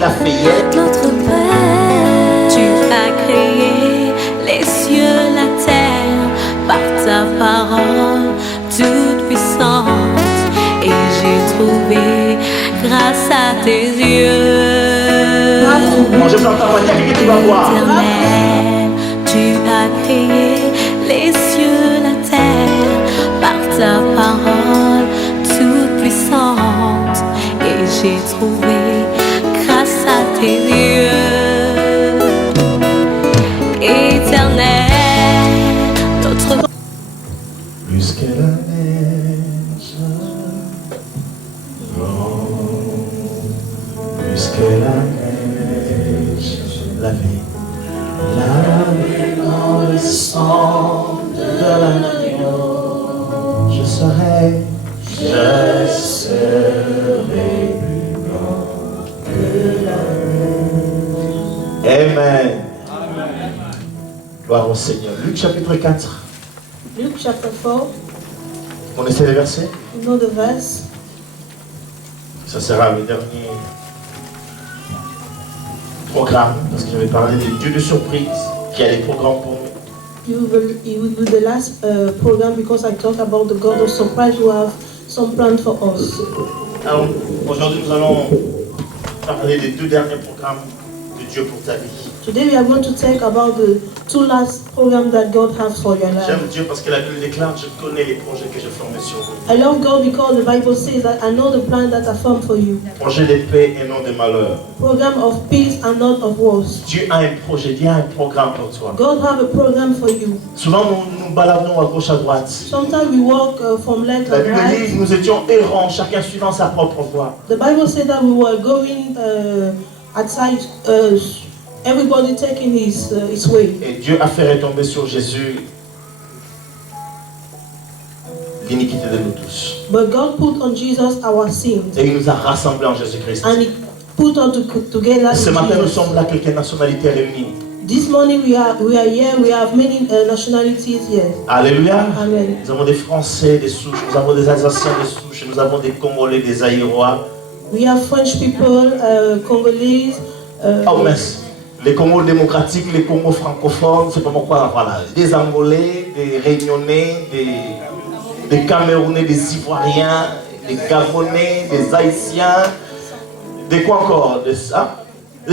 il a fait hier. Notre Père, tu as créé les cieux, la terre, par ta parole toute puissante. Et j'ai trouvé grâce à tes yeux. Moi je t'entends pas dire que tu vas voir. Éternel, tu as créé les cieux, la terre, par ta parole toute puissante. Et j'ai trouvé grâce à tes yeux. Éternel, notre Plus que la neige, non, plus que la neige, la vie dans le sang de l'agneau, je serai plus blanc que la neige. Amen. Gloire au Seigneur. Luc chapitre 4. Luke chapter 4, On essaie les versets. you know the verse. Ça sera le dernier programme, parce que je vais parler des dieux de surprise, qui a des programmes pour nous. It will be the last program because I talk about the God of surprise who have some plan for us. Alors, aujourd'hui, nous allons parler des 2 derniers programmes de Dieu pour ta vie. Today we are going to talk about the 2 last programs that God has for your life. J'aime Dieu parce que la Bible déclare, je connais les projets que je formais sur vous. I love God because the Bible says that I know the plan that I formed for you. Projet de paix et non de malheur. Program of peace and not of wars. Dieu a un projet, Dieu a un programme pour toi. God have a program for you. Souvent, nous baladons à gauche, à droite. Sometimes we walk from left La and Bible right. dit, nous étions errants, chacun suivant sa propre voie. The Bible said that we were going outside, everybody taking his way. Et Dieu a fait retomber sur Jésus l'iniquité de nous tous. But God put on Jesus our sins, Et il nous a rassemblés en Jésus-Christ. and He put us together. Ce In matin, nous Jesus. sommes là, quelques nationalités réunies. This morning we are here. We have many nationalities here. Alléluia. Amen. Nous avons des Français, des souches, nous avons des Alsaciens, des souches, nous avons des Congolais, des Aïrois. We have French people, Congolese. Oh, mince. Les Congos démocratiques, les Congos francophones, c'est pas pourquoi, voilà. Des Angolais, des Réunionnais, des Camerounais, des Ivoiriens, des Gabonais, des Haïtiens, des quoi encore, des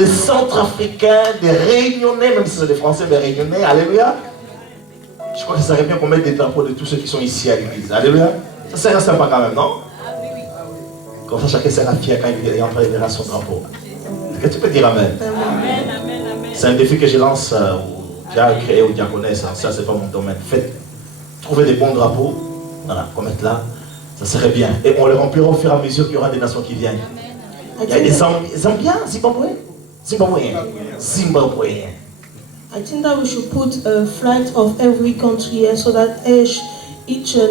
Centrafricains, des Réunionnais, même si c'est des Français, mais Réunionnais, alléluia. Je crois que ça serait bien qu'on mette des drapeaux de tous ceux qui sont ici à l'église, alléluia. Ça serait sympa quand même, non? Comme ça, chacun sera fier quand il est en train de verra son drapeau. Est-ce que tu peux dire Amen? C'est un défi que je lance au diacre et au diaconesse, ça c'est pas mon domaine. Faites, trouvez des bons drapeaux, voilà, qu'on mette là, ça serait bien. Et on les remplira au fur et à mesure qu'il y aura des nations qui viennent. Il y a des Zambiens, Zimbabwe, Zimbabwéens. I think that we should put a flag of every country here so that each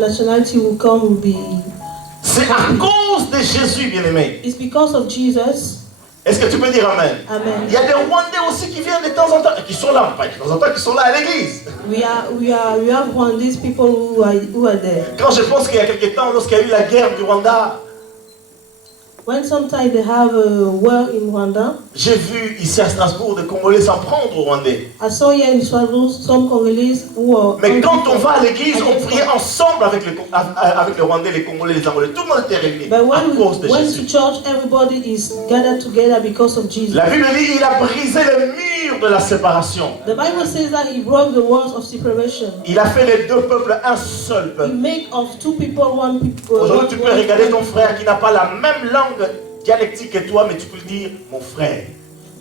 nationality will come will be. C'est à cause de Jésus, bien-aimé. It's because of Jesus. Est-ce que tu peux dire Amen? Amen. Il y a des Rwandais aussi qui viennent de temps en temps, qui sont là, pas de temps en temps, qui sont là à l'église. We have Rwandese people who are there. Quand je pense qu'il y a quelques temps, lorsqu'il y a eu la guerre du Rwanda, When sometimes they have a war in Rwanda, j'ai vu ici à Strasbourg des Congolais s'en prendre aux Rwandais. I saw here in Strasbourg some Congolese who are. Mais quand on va à l'église, on priait ensemble avec les Rwandais, les Congolais, les Angolais. Tout le monde était réuni But à cause de when Jésus. to church, everybody is gathered together because of Jesus. La Bible dit qu'il a brisé les murs de la séparation. The Bible says that He broke the walls of separation. Il a fait les 2 peuples un seul He peuple. made of 2 people one people. Aujourd'hui, tu peux regarder ton frère qui n'a pas la même langue dialectique que toi, mais tu peux lui dire mon frère.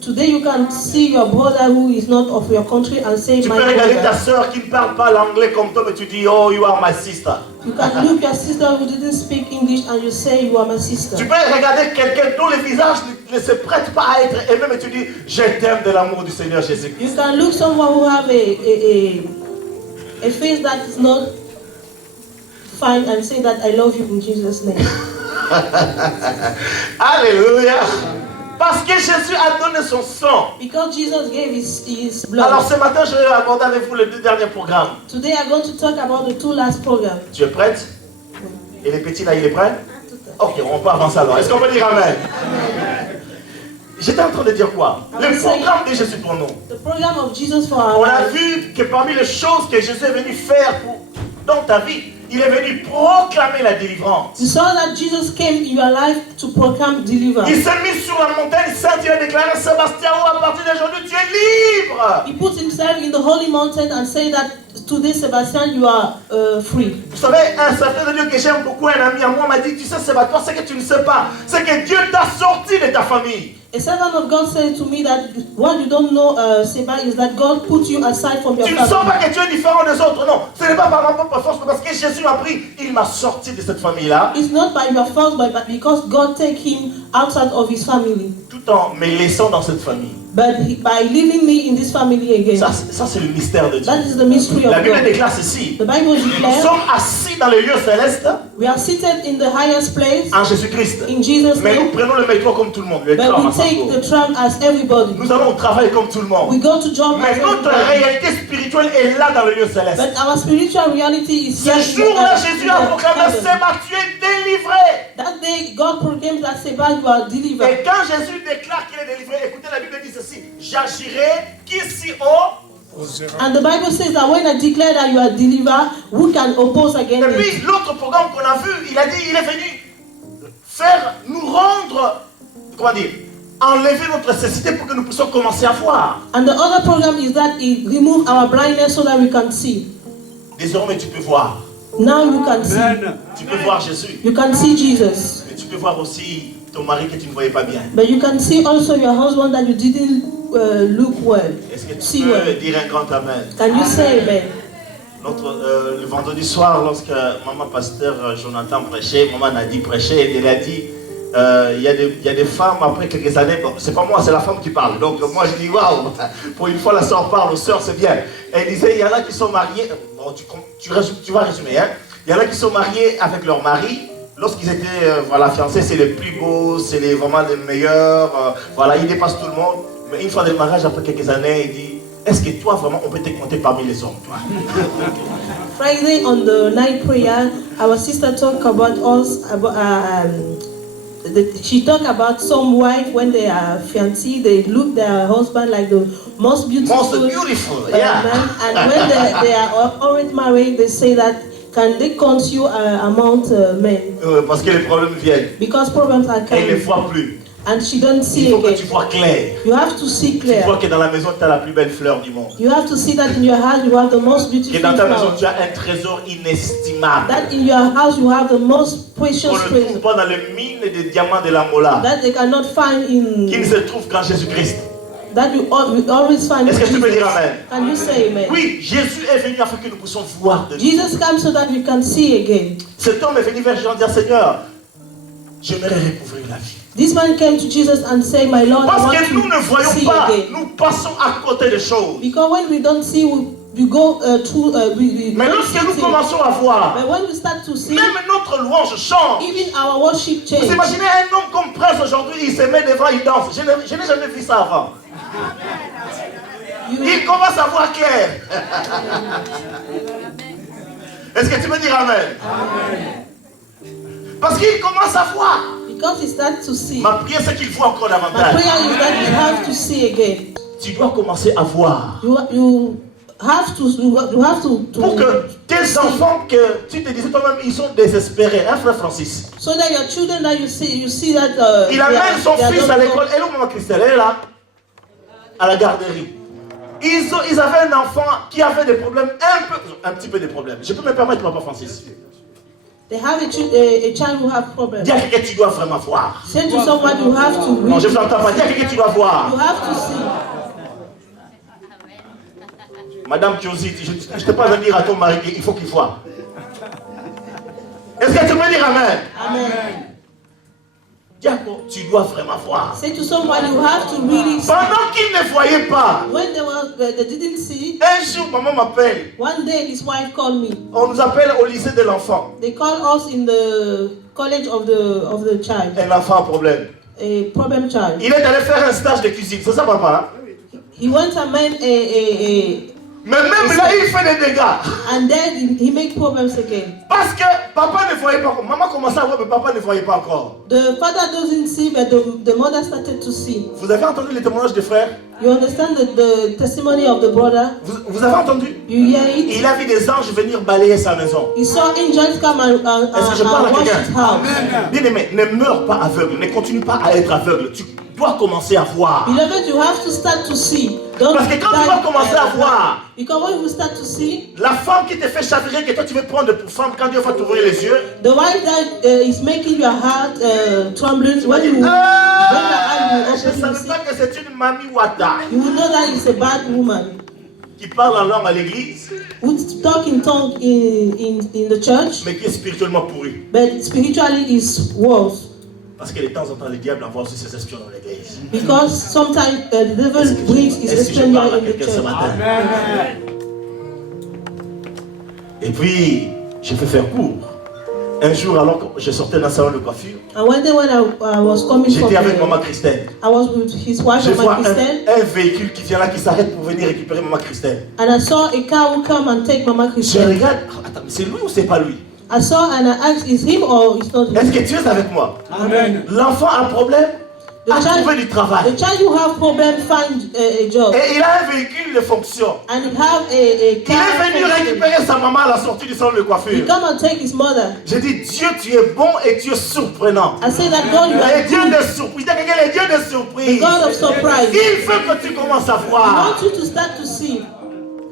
Today you can see your brother who is not of your country and say Tu my peux regarder ta brother. soeur qui ne parle pas l'anglais comme toi, mais tu dis oh, you are my sister. You can look your sister who didn't speak English and you say you are my sister. Tu peux regarder quelqu'un dont le visage ne se prête pas à être aimé, mais tu dis je t'aime de l'amour du Seigneur Jésus-Christ. You can look someone who have a face that is not fine and say that I love you in Jesus' name. Alléluia. Parce que Jésus a donné son sang. Because Jesus gave his blood. Alors ce matin, je vais aborder avec vous les 2 derniers programmes. Today I'm going to talk about the 2 last programs. Tu es prête? Et les petits là, il est prêt? Ok, on peut avancer alors. Est-ce qu'on peut dire Amen? J'étais en train de dire quoi? Le programme de Jésus pour nous. The program of Jesus for our On a life. vu que parmi les choses que Jésus est venu faire dans ta vie, il est venu proclamer la délivrance. You saw that Jesus came in your life to proclaim deliverance. Il s'est mis sur la montagne sainte, il a déclaré à Sébastien, à partir d'aujourd'hui, tu es libre. He put himself in the holy mountain and said that today, Sebastian, you are free. Vous savez, un certain de Dieu que j'aime beaucoup, un ami à moi m'a dit, tu sais Sébastien, ce que tu ne sais pas, c'est que Dieu t'a sorti de ta famille. A servant of God said to me that what you don't know, Seba, is that God put you aside from your Tu ne sens pas family. que tu es différent des autres, non. Ce n'est pas par ma propre force, mais parce que Jésus m'a pris, il m'a sorti de cette famille-là. It's not by your fault, but because God take him outside of his family. Tout en me laissant dans cette famille. But by leaving me in this family again. Ça c'est le mystère de Dieu. That is the mystery of La Bible God. déclare ceci. The Bible Nous declares sommes assis dans les lieux célestes we are seated in the highest place en Jésus-Christ. in Jesus' Mais nous name, prenons le métro comme tout le monde. Le but tram, we take à the tram as everybody. nous allons au travail comme tout le We monde. go to job Mais as notre everybody. réalité spirituelle est là dans le lieu céleste. But our spiritual reality is Ce here in jour-là, the Jésus a proclamé, heaven. Seba, tu es délivré. That day, God proclaimed that Seba, you are delivered. Et quand Jésus déclare qu'il est délivré, écoutez, la Bible dit ceci, j'agirai qu'ici haut. And the Bible says that when I declare that you are delivered, who can oppose Et against puis it? l'autre programme qu'on a vu, il a dit, il est venu faire, nous rendre, comment dire, enlever notre cécité pour que nous puissions commencer à voir. And the other program is that it removes our blindness so that we can see. Désormais, tu peux voir. Now you can see. Tu peux voir Jésus. You can see Jesus. Mais tu peux voir aussi ton mari que tu ne voyais pas bien. But you can see also your husband that you didn't look well. Est-ce que tu See peux well. dire un grand amen? Can you say amen? Le vendredi soir, lorsque maman pasteur Jonathan prêchait, maman Nadie prêchait, et elle a dit, il y a des femmes après quelques années, bon, c'est pas moi, c'est la femme qui parle. Donc moi je dis, waouh, pour une fois la soeur parle, aux sœurs c'est bien. Et elle disait, il y en a qui sont mariés, bon, tu vas résumer, hein. Il y en a qui sont mariés avec leur mari. Lorsqu'ils étaient fiancés, c'est les plus beaux, c'est vraiment les meilleurs, ils dépassent tout le monde. Mais une fois de mariage, après quelques années, il dit, est-ce que toi vraiment on peut te compter parmi les hommes, toi? Friday on the night prayer, our sister talked about us she talked about some wife when they are fiancé, they look their husband like the most beautiful, yeah. man, and when they are already married, they say that can they count you amount men? Parce que les problèmes viennent. Because problems are Elle ne coming. voit plus. And she don't Il see faut que again. tu vois clair. You have to see Tu vois clear. que dans la maison, tu as la plus belle fleur du monde. You have to see that in your house you have the most Que beautiful dans ta maison, flower. tu as un trésor inestimable. That in your house you have the most precious On ne trouve treasure. pas dans les mines de diamants de l'Angola. That they cannot find in. Qui ne se trouve qu'en Jésus-Christ. That you always find in Est-ce que tu peux Jesus. dire amen? Can you say amen? Oui, Jésus est venu afin que nous puissions voir de lui. Jesus comes so that we can see again. Cet homme est venu vers Jésus et dire, Seigneur, j'aimerais recouvrir la vie. This man came to Jesus and said, My Lord, I Parce want que nous ne to voyons see pas, again. nous passons à côté des choses. Because when we don't see, we go through. We Mais don't lorsque see nous things. commençons à voir, But when we start to see, même notre louange change. even our worship Vous change. imaginez un homme comme Prince aujourd'hui, il se met devant, il danse. Je n'ai jamais vu ça avant. Il commence à voir clair. Est-ce que tu peux dire amen? Parce qu'il commence à voir. Because he starts to see. Ma prière, c'est qu'il voit encore My davantage. prayer is that you have to see again. Tu dois commencer à voir. You have to Pour que tes enfants, que tu te disais toi-même, ils sont désespérés. Hein, frère Francis? so that your children that you see that Il they amène are- son they are fils not à go- l'école. Elle est où, maman Christelle? Elle est là. À la garderie. Ils avaient un enfant qui avait des problèmes, un petit peu de problèmes. Je peux me permettre, papa Francis. They have a child who have problems. Dis à quelqu'un que tu dois vraiment voir. Say to someone you have to Non, je read. ne l'entends pas. Dis à quelqu'un que tu dois voir. You have to see. Madame Kiosi, je ne t'ai pas à dire à ton mari qu'il faut qu'il voie. Est-ce que tu peux dire amen? Amen. Dis à quoi tu dois vraiment voir. Say to someone you have to really see. Pendant qu'il ne voyait pas, When they didn't see, un jour, maman m'appelle. one day his wife called me. On nous appelle au lycée de l'enfant. They called us in the college of the child, Un enfant a problème. a problem child. Il est allé faire un stage de cuisine. C'est ça, papa? Hein? He went and made Mais même là, il fait des dégâts. And then he make problems again. Parce que papa ne voyait pas encore. Maman commençait à voir, mais papa ne voyait pas encore. The father doesn't see, but the mother started to see. Vous avez entendu les témoignages des frères? You understand the testimony of the brother? Vous avez entendu? You hear it? Il a vu des anges venir balayer sa maison. He saw angels come Est-ce que je parle à wash quelqu'un? his house. Bien aimé, ne meurs pas aveugle, ne continue pas à être aveugle. Tu dois commencer à voir. Beloved, you have to start to see. Don't Parce que quand tu vas commencer à voir, because when you start to see, la femme qui te fait chavirer, que toi tu veux prendre pour femme, quand Dieu va t'ouvrir les yeux, the wife that is making your heart trembling, when you je ne open, savais pas que c'est une mamie Wata you will know that it's a bad woman qui parle en langue à l'église, who talk in tongue in the church, mais qui est spirituellement pourrie. but spiritually is worse. Parce que de temps en temps, le diable envoie aussi ses espions dans l'église. Because sometimes the devil brings his Est-ce que je espion parle à in the quelqu'un ce church. matin? Et puis, j'ai fait faire court. Un jour, alors que je sortais d'un salon de coiffure, And one day when I was coming from j'étais avec Maman Christelle. I was with his wife, Je vois Mama Christelle, un véhicule qui vient là, qui s'arrête pour venir récupérer Maman Christelle. and I saw a car who come and take Mama Je Christelle. regarde, attends, mais c'est lui ou c'est pas lui? I saw and I asked, is him or is not Est-ce him? que tu es avec moi? Amen. L'enfant a un problème, a trouvé du travail. The child who have problem find a job, Et il a un véhicule de fonction. and he have a Il car. est venu récupérer sa maman à la sortie du salon de He coiffure. come and take his mother. J'ai dit, Dieu, tu es bon et tu es surprenant. I say that God, you Le are Dieu good, de surprise. Dis à quelqu'un, le Dieu de the surprise. God of surprise. Il veut que tu commences à I voir. want you to start to see.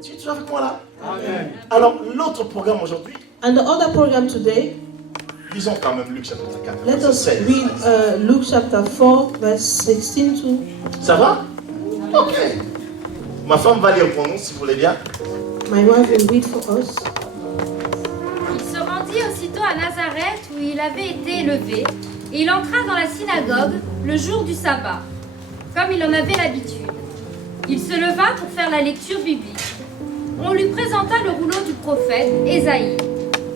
Tu es avec moi là? Amen. Alors, l'autre programme aujourd'hui, And the other program today, lisons quand même Luc chapitre 4. let verset us 16. read Luke chapter 4, verse 16 to. Ça va? Ok. Ma femme va lire pour nous si vous voulez bien. My wife will read for us. Il se rendit aussitôt à Nazareth où il avait été élevé, et il entra dans la synagogue le jour du sabbat, comme il en avait l'habitude. Il se leva pour faire la lecture biblique. On lui présenta le rouleau du prophète Ésaïe.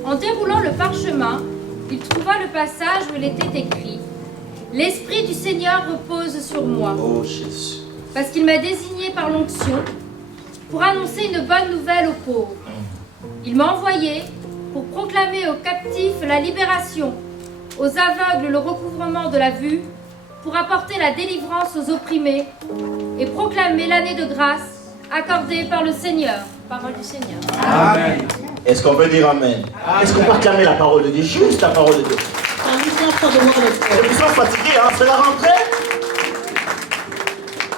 En déroulant le parchemin, il trouva le passage où il était écrit « L'Esprit du Seigneur repose sur moi, Oh Jésus. parce qu'il m'a désigné par l'onction pour annoncer une bonne nouvelle aux pauvres. Il m'a envoyé pour proclamer aux captifs la libération, aux aveugles le recouvrement de la vue, pour apporter la délivrance aux opprimés et proclamer l'année de grâce accordée par le Seigneur. Parole du Seigneur. Amen. Est-ce qu'on peut dire Amen? Est-ce qu'on peut acclamer la parole de Dieu? Juste la parole de Dieu. And we clap for the word of God. Ils sont fatigués, hein? C'est la rentrée?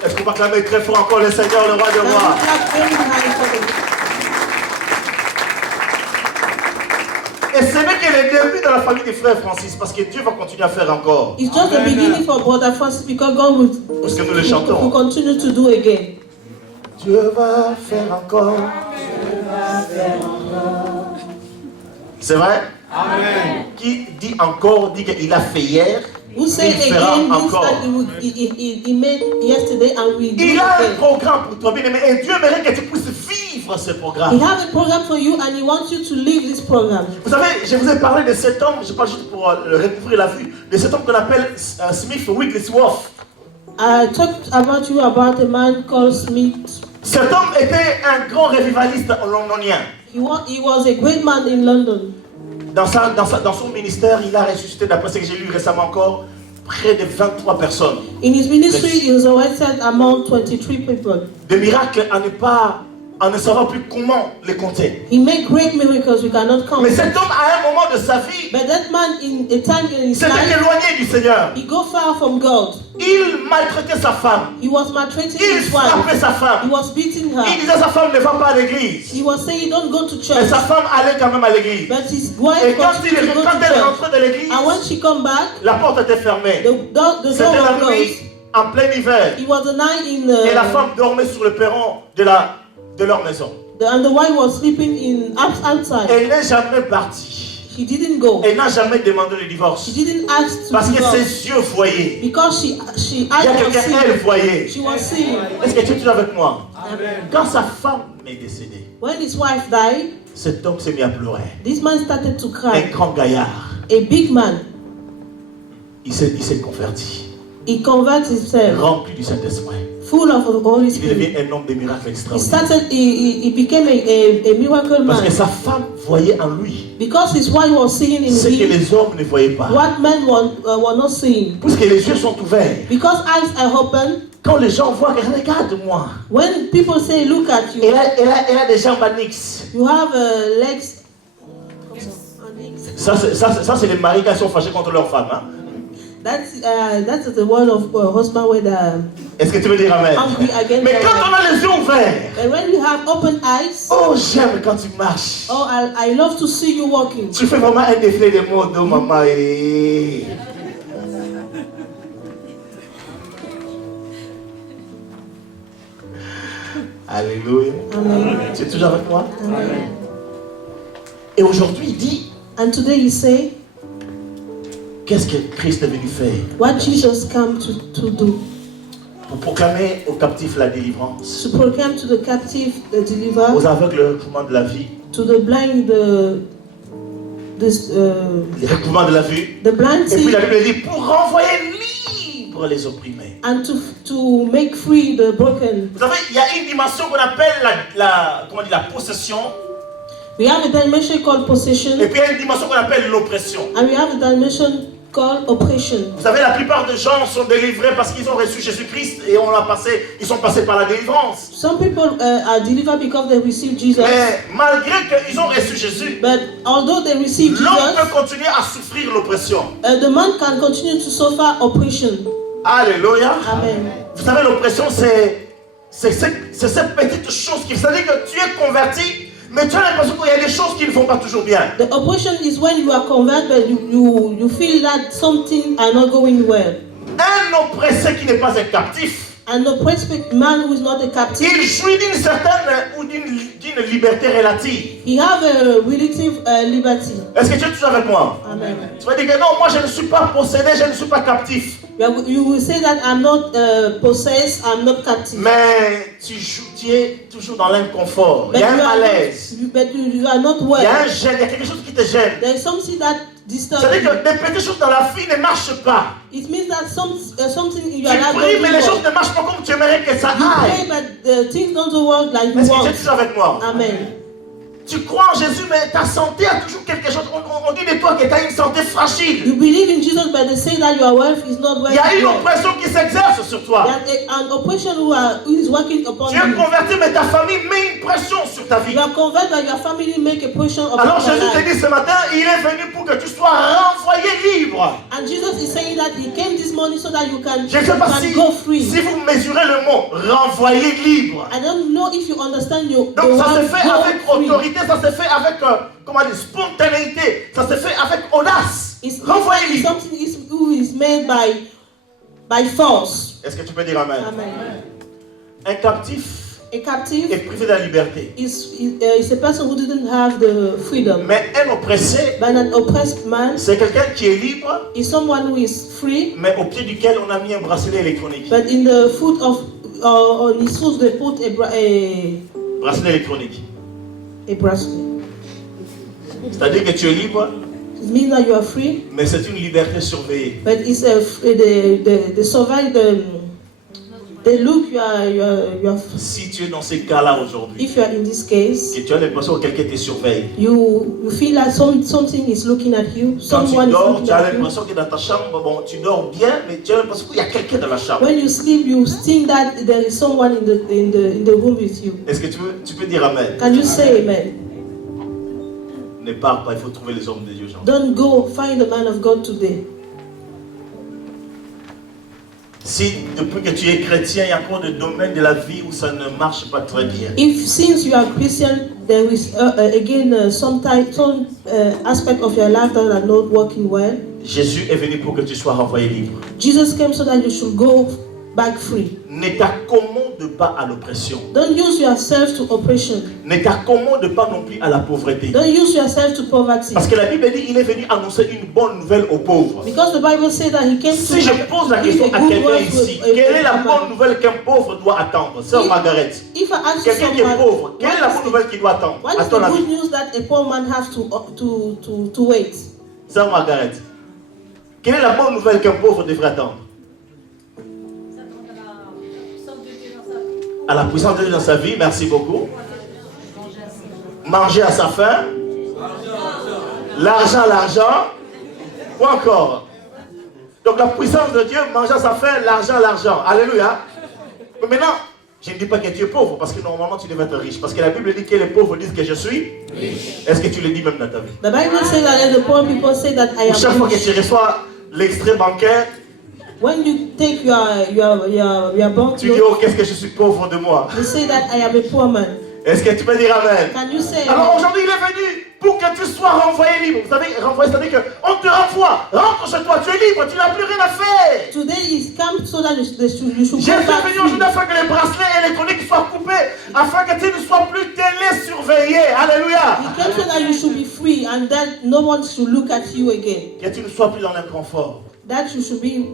Est-ce qu'on peut acclamer très fort encore le Seigneur, le roi de Now we rois? clap very high for the Et ce n'est que le début de la famille des frères Francis, parce que Dieu va continuer à faire encore. It's just the beginning for Brother Francis because God will, Parce que nous le chantons. will continue to do again. Dieu va faire encore. C'est vrai? Amen. Qui dit encore, dit qu'il a fait hier, Who say il fera again means encore. that he made yesterday and we do Il it a un again. programme pour toi, bien-aimé, et Dieu aimerait que tu puisses vivre ce He programme. have a program for you and he wants you to live this program. Vous savez, je vous ai parlé de cet homme, je parle juste pour recouvrir la vue, de cet homme qu'on appelle Smith Wigglesworth. I talked about you about a man called Smith. Cet homme était un grand révivaliste londonien. He was a great man in London. Dans son ministère, il a ressuscité, d'après ce que j'ai lu récemment encore, près de 23 personnes. In his ministry, he was arrested among 23 people. Des miracles à ne savoir plus comment les compter. He made great miracles we cannot count. Mais cet homme, à un moment de sa vie, But that man, in a time in his s'était life, éloigné du Seigneur. he go far from God. Il maltraitait sa femme. He was maltreating Il his frappait wife. sa He femme. was beating Il her. disait à sa femme, ne va pas à l'église. He was saying, don't go to Mais church. sa femme allait quand même à l'église. But his wife Et quand continued to go to elle church. rentrait de l'église, And when she come back, la porte était fermée. the door C'était was la closed. nuit, en plein hiver. It was a night in Et la femme dormait sur le perron de leur maison. and the wife was sleeping outside. Elle n'est jamais partie. She didn't go. Elle n'a jamais demandé le She divorce. didn't ask to Parce que divorce ses yeux voyaient. because she Il y a was quelqu'un, elle seeing. voyait. She was seeing. Est-ce que tu es toujours avec moi? Amen. Quand sa femme est décédée, When his wife died, cet homme s'est mis à pleurer. this man started to Un cry. grand gaillard. A big man. Il s'est converti. he converts himself, rempli du Saint-Esprit. full of the Holy Il Spirit. devient un homme de miracles He extraordinaires. started. He became a miracle Parce que man sa femme voyait en lui because his wife was seeing in ce que him les hommes ne voyaient pas. what men were not seeing. Puisque les yeux sont ouverts. Because eyes are open. Quand les gens voient que regarde-moi, When people say, "Look at you," elle a des jambes annexes. you have legs. Ça, c'est les maris qui sont fâchés contre leur femme. Hein? That's the word of husband with Est-ce que tu veux dire amen? angry against. Mais quand on a les yeux ouverts, And when you have open eyes, oh j'aime quand tu marches. oh, I love to see you walking. Tu fais vraiment un défilé de mots, de maman. Alléluia. Amen. Tu es toujours avec moi? Amen. Et aujourd'hui, il dit, And today you say, qu'est-ce que Christ est venu faire? what Jesus came to do? Pour proclamer aux captifs la délivrance, To proclaim to the captive the deliver, aux aveugles le recouvrement de la vie, to the blind le recouvrement de la vue. the blind Et puis la see, Bible dit, pour renvoyer libre les opprimés. and to make free the broken. Vous savez, il y a une dimension qu'on appelle la possession, We have a dimension called et possession, puis il y a une dimension qu'on appelle l'oppression. and we have a dimension called oppression. Vous savez, la plupart des gens sont délivrés parce qu'ils ont reçu Jésus-Christ et ils sont passés par la délivrance. Some people are delivered because they receive Jesus, Mais malgré qu'ils ont reçu Jésus, but although they receive l'homme Jesus, peut continuer à souffrir l'oppression. the man can continue to suffer oppression. Alléluia. Amen. Vous savez, l'oppression, c'est cette petite chose qui... C'est-à-dire que tu es converti, mais tu as l'impression qu'il y a des choses qui ne vont pas toujours bien. The oppression is when you are converted, but you feel that something are not going well. Un oppressé qui n'est pas un captif, An oppressed man who is not a captive, il jouit d'une certaine ou d'une liberté relative. he have a relative liberty. Est-ce que tu es toujours avec moi? Amen. Tu vas dire que non, moi je ne suis pas possédé, je ne suis pas captif. You will say that I'm not possessed, I'm not captive. Mais tu es toujours dans l'inconfort. Il y a un malaise. But you are not Il y a well. un gêne, il y a quelque chose qui te gêne. There is something that disturbs C'est-à-dire you. que des petites choses dans la vie ne marchent pas. It means that something in Tu your life pries, mais les doesn't choses work. ne marchent pas comme tu aimerais que ça You aille. pray, but the things don't work like you Est-ce que tu es want. toujours avec moi? Amen. Tu crois en Jésus, mais ta santé a toujours quelque chose. On dit de toi que tu as une santé fragile. You believe in Jesus, but they say that your wealth is not Il y a une well. oppression qui s'exerce sur toi. That an oppression who is working upon Tu es you. converti, mais ta famille met une pression sur ta vie. You are converted, but your family make a pressure upon Alors your Jésus te life. dit ce matin, il est venu pour que tu sois renvoyé libre. And Jesus is saying that he came this morning so that you can, Je ne sais pas go free. si vous mesurez le mot renvoyé libre. I don't know if you understand your Donc ça se word fait go avec free. autorité, ça se fait avec comment dire, spontanéité, ça se fait avec audace. It's Renvoyé libre. something who is made by force. Est-ce que tu peux dire amen? Amen. Un captif A captive est privé de la liberté. is a person who didn't have the freedom. Mais un oppressé, But an oppressed man c'est quelqu'un qui est libre, is someone who is free, mais au pied duquel on a mis un bracelet électronique. but in the foot of on his foot they put Bracelet électronique. a bracelet. C'est-à-dire que tu es libre, It means that you are free, mais c'est une liberté surveillée. but it's the survive the look you are. Si tu es dans ces cas-là aujourd'hui, If you are in this case, et tu as l'impression que quelqu'un te surveille, you feel that something is looking at you. quand tu Someone is dors, looking tu as at you. l'impression que dans ta chambre, bon, tu dors bien, mais tu as l'impression qu'il y a quelqu'un dans la chambre. When you sleep, you think that there is someone in the room with you. Est-ce que tu peux dire amen? Can you say amen? Ne pars pas, il faut trouver les hommes de Dieu. Jean. Don't go find the man of God today. Si depuis que tu es chrétien, il y a encore des domaines de la vie où ça ne marche pas très bien. If since you are Christian, there is again some aspect of your life that are not working well. Jésus est venu pour que tu sois renvoyé libre. Jesus came so that you should go back free. Ne t'accommode pas à l'oppression. Don't use yourself to oppression. Ne t'accommode pas non plus à la pauvreté. Don't use yourself to poverty. Parce que la Bible dit qu'il est venu annoncer une bonne nouvelle aux pauvres. Because the Bible says that he came Si je pose la question à quelqu'un ici, quelle est la bonne nouvelle qu'un pauvre doit attendre? Sœur Margaret, If I ask quelqu'un qui est someone, pauvre, quelle est la bonne nouvelle qu'il doit attendre? what À is ton the avis? good news that a poor man has to wait? Sœur Margaret, quelle est la bonne nouvelle qu'un pauvre devrait attendre? à la puissance de Dieu dans sa vie, merci beaucoup. Manger à sa faim. L'argent. Ou encore. Donc la puissance de Dieu, manger à sa faim, l'argent. Alléluia. Mais maintenant, je ne dis pas que tu es pauvre, parce que normalement tu devais être riche. Parce que la Bible dit que les pauvres disent que je suis riche. Est-ce que tu le dis même dans ta vie? The Bible says that the poor people say that I Chaque am fois que rich. tu reçois l'extrait bancaire, When you take your bank tu dis, note, oh, qu'est-ce que je suis pauvre de moi. you say that I am a poor man. Est-ce que tu peux dire Amen? Can you say Alors aujourd'hui, il est venu pour que tu sois renvoyé libre. Vous savez, renvoyé, c'est-à-dire qu'on te renvoie. Rentre chez toi, tu es libre, tu n'as plus rien à faire. today is come so that you should J'ai go fait back venir aujourd'hui free. afin que les bracelets électroniques soient coupés, afin que tu ne sois plus télésurveillé. Alléluia. He came so that you should be free and that no one should look at you again. Que tu ne sois plus dans l'inconfort. That you should be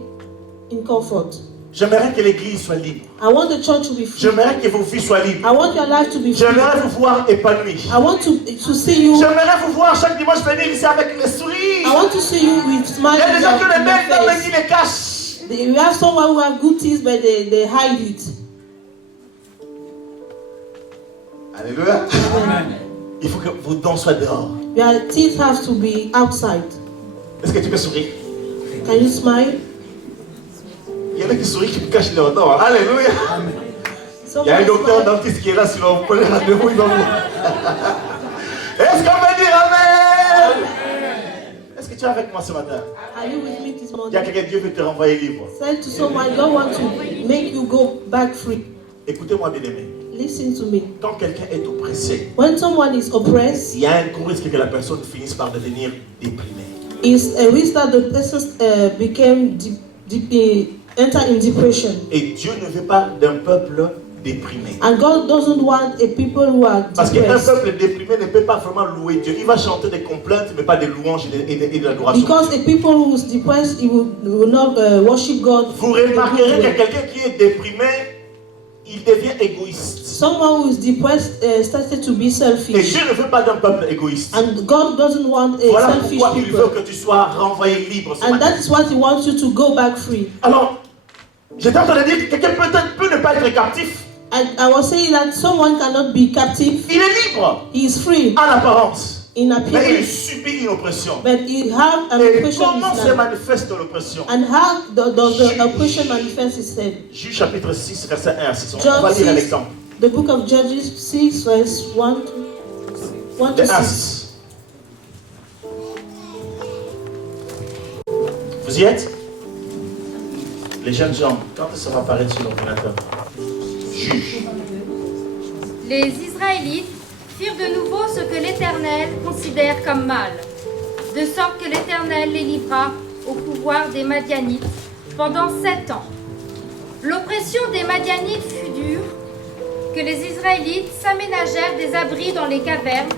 in comfort. J'aimerais que l'église soit libre. I want the church to be free. J'aimerais que vos vies soient libres. I want your life to be free. J'aimerais vous voir épanouis. I want to see you. J'aimerais vous voir chaque dimanche venir ici avec les I sourires. want to see you with Il smiles y a des gens qui ont on les belles dents mais your qui face. les cachent. You have someone who have good teeth but they hide it. Alléluia. Il faut que vos dents soient dehors. Your teeth have to be outside. Est-ce que tu peux sourire? Can you smile? Il y en a qui sourient qui me cachent leurs dents. Alléluia. Il y a un Someone docteur smile. dentiste qui est là, si vous prenez rendez-vous, il va vous. Est-ce qu'on peut dire Amen? Est-ce que tu es avec moi ce matin? Are you with me this Il y a morning? quelqu'un, Dieu veut te renvoyer libre. Say to someone, God want to make you go back free. Écoutez-moi, bien aimé. Listen to me. Quand quelqu'un est oppressé, When someone is oppressed, il y a un gros risque que la personne finisse par devenir déprimée. it's a risk that the person enter in depression. Et Dieu ne veut pas d'un peuple déprimé. And God doesn't want a people who are Parce qu'un depressed. peuple déprimé ne peut pas vraiment louer Dieu. Il va chanter des complaintes, mais pas des louanges et de l'adoration. Because a people who is depressed, he will not worship God. Vous remarquerez que quelqu'un qui est déprimé, il devient égoïste. Someone who is depressed started to be Et selfish. Dieu ne veut pas d'un peuple égoïste. And God doesn't want a Voilà selfish pourquoi il veut people. que tu sois renvoyé libre ce And matin. that is what He wants you to go back free. Alors, j'étais en train de dire que quelqu'un peut-être peut ne pas être captif. And I was saying that someone cannot be captive. Il est libre He is free en apparence, in mais il appearance, subit une oppression. but he have an Et oppression in comment his se life. manifeste l'oppression? And how does the oppression manifest itself? Juge chapitre 6, verset 1 à 6. On John va lire un 6, exemple. the book of Judges 6, verse 1 De to 1 à 6. 6. Vous y êtes? Les jeunes gens, quand ça va apparaître sur l'ordinateur? Juge. Les Israélites firent de nouveau ce que l'Éternel considère comme mal, de sorte que l'Éternel les livra au pouvoir des Madianites pendant 7 ans. L'oppression des Madianites fut dure, que les Israélites s'aménagèrent des abris dans les cavernes,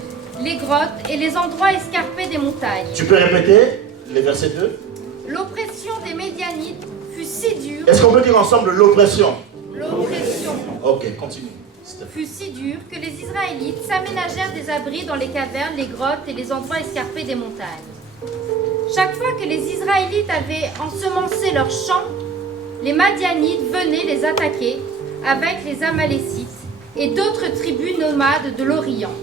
les grottes et les endroits escarpés des montagnes. Tu peux répéter les versets 2? L'oppression des Médianites fut si dure, Est-ce qu'on peut dire ensemble l'oppression? l'oppression Ok, continue. s'il te plaît. fut si dure que les Israélites s'aménagèrent des abris dans les cavernes, les grottes et les endroits escarpés des montagnes. Chaque fois que les Israélites avaient ensemencé leurs champs, les Madianites venaient les attaquer avec les Amalécites et d'autres tribus nomades de l'Orient.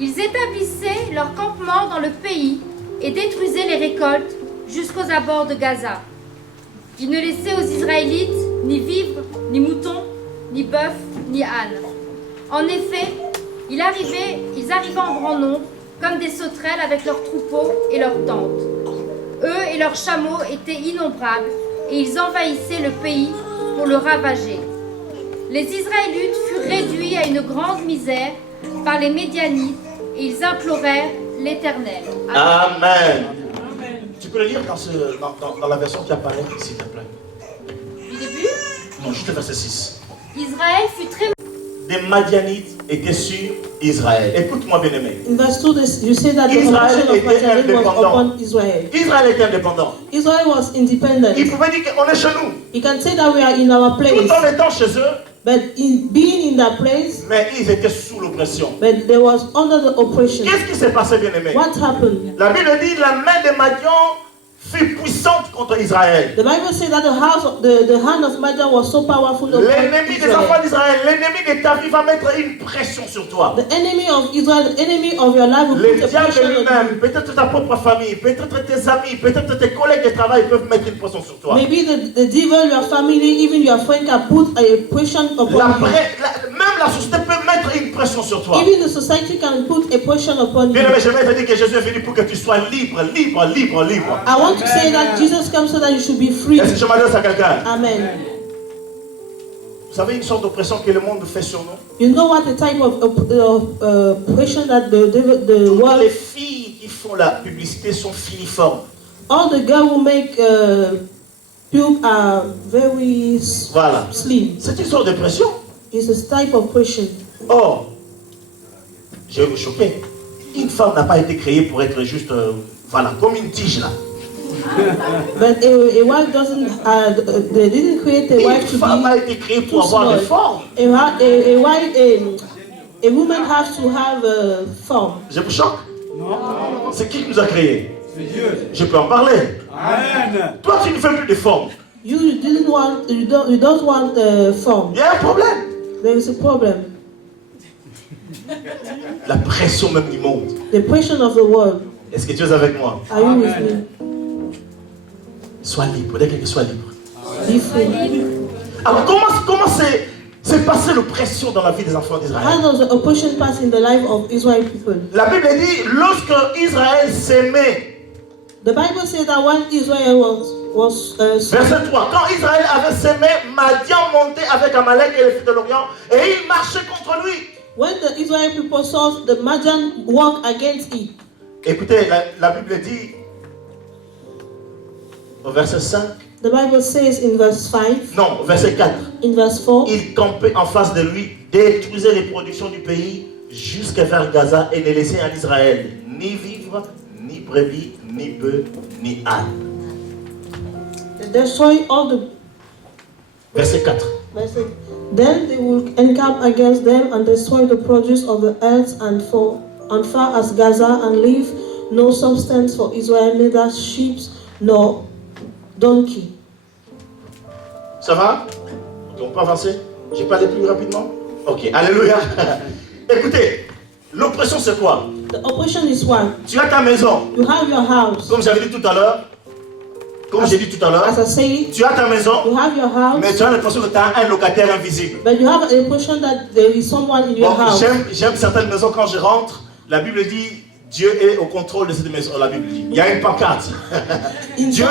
Ils établissaient leur campement dans le pays et détruisaient les récoltes jusqu'aux abords de Gaza. Ils ne laissaient aux Israélites ni vivres, ni moutons, ni bœufs, ni ânes. En effet, ils arrivaient en grand nombre, comme des sauterelles avec leurs troupeaux et leurs tentes. Eux et leurs chameaux étaient innombrables, et ils envahissaient le pays pour le ravager. Les Israélites furent réduits à une grande misère par les Médianites, et ils implorèrent l'Éternel. Amen. Tu peux le lire dans la version qui apparaît, s'il te plaît. Du début, Non, juste le verset 6. Israël fut très Des Madianites étaient sur Israël. Écoute-moi, bien-aimé. In verse 2, you say that the Israël oppression of était Madianite was indépendant. upon Israel. Israël était indépendant. Israel was independent. Il pouvait dire qu'on est chez nous, You can say that we are in our tout place, en étant chez eux, but in being in that place, mais ils étaient sous l'oppression. but they was under the oppression. Qu'est-ce qui s'est passé, bien-aimé? What happened? La Bible dit la main de Madian fut puissante contre Israël. The Bible says that the hand of Midian was so powerful upon L'ennemi des Israel. enfants d'Israël, l'ennemi de ta vie va mettre une pression sur toi. The enemy of Israel, the enemy of your life will Le put a diable pressure on you. lui-même, peut-être ta propre famille, peut-être tes amis, peut-être tes collègues de travail peuvent mettre une pression sur toi. Maybe the devil, your family, even your friend can put a pressure upon you. Même la société peut mettre une pression sur toi. Even the society can put a pressure upon you. Bien aimé, j'aimerais te dire que Jésus est venu pour que tu sois libre, libre, libre, libre. I want to say that Jesus comes so that you should be free. Est-ce que je m'adresse à quelqu'un? Amen. Vous savez une sorte d'oppression que le monde fait sur nous? You know what the type of pressure that the Toutes les world, filles qui font la publicité sont filiformes. all the girls who make pube are very Voilà. slim. C'est une sorte de pression. It's a type of pressure. Or, je vais vous choquer. Une femme n'a pas été créée pour être juste, voilà, comme une tige là. But a wife doesn't, they didn't create a Une wife to femme be a été créée pour too avoir small. des formes. A woman has to have a form. Je vous choque? Non. C'est qui nous a créés? C'est Dieu. Je peux en parler. Amen. Toi, tu ne fais plus de formes. You don't want a form. Il y a un problème. There is a problem. La pression même du monde. The pressure of the world. Est-ce que tu es avec moi? Are you with me? Sois libre. Dès que sois libre. Be free. Alors, comment s'est passée l'oppression dans la vie des enfants d'Israël? How does the oppression pass in the life of Israel people? La Bible dit, lorsque Israël s'aimait, The Bible says that when Israel was verset 3, quand Israël avait s'aimé, Madian montait avec Amalek et les fils de l'Orient, et il marchait contre lui. when the Israel people saw the Madian walk against it. Écoutez, la Bible dit, au verset 5, The Bible says in verse 5, non, verset 4, in verse 4, il campait en face de lui, détruisait les productions du pays jusqu'à vers Gaza et ne laissait en Israël ni vivre, ni brebis, ni bœufs, ni ânes. they destroy all the Verset 4. verses. Then they will encamp against them and destroy the produce of the earth and far as Gaza and leave no substance for Israel, neither sheep nor donkey. Ça va? On peut avancer? Je peux aller plus rapidement? Ok, alléluia. Écoutez, l'oppression c'est quoi? The oppression is one. Tu as ta maison, You have your house. comme j'avais dit tout à l'heure, j'ai dit tout à l'heure, As I say, tu as ta maison, you have your house, mais tu as l'impression que tu as un locataire invisible. but you have the impression that there is someone in your Bon, house. j'aime certaines maisons quand je rentre, la Bible dit Dieu est au contrôle de cette maison. La Bible dit, il y a une pancarte. Dieu,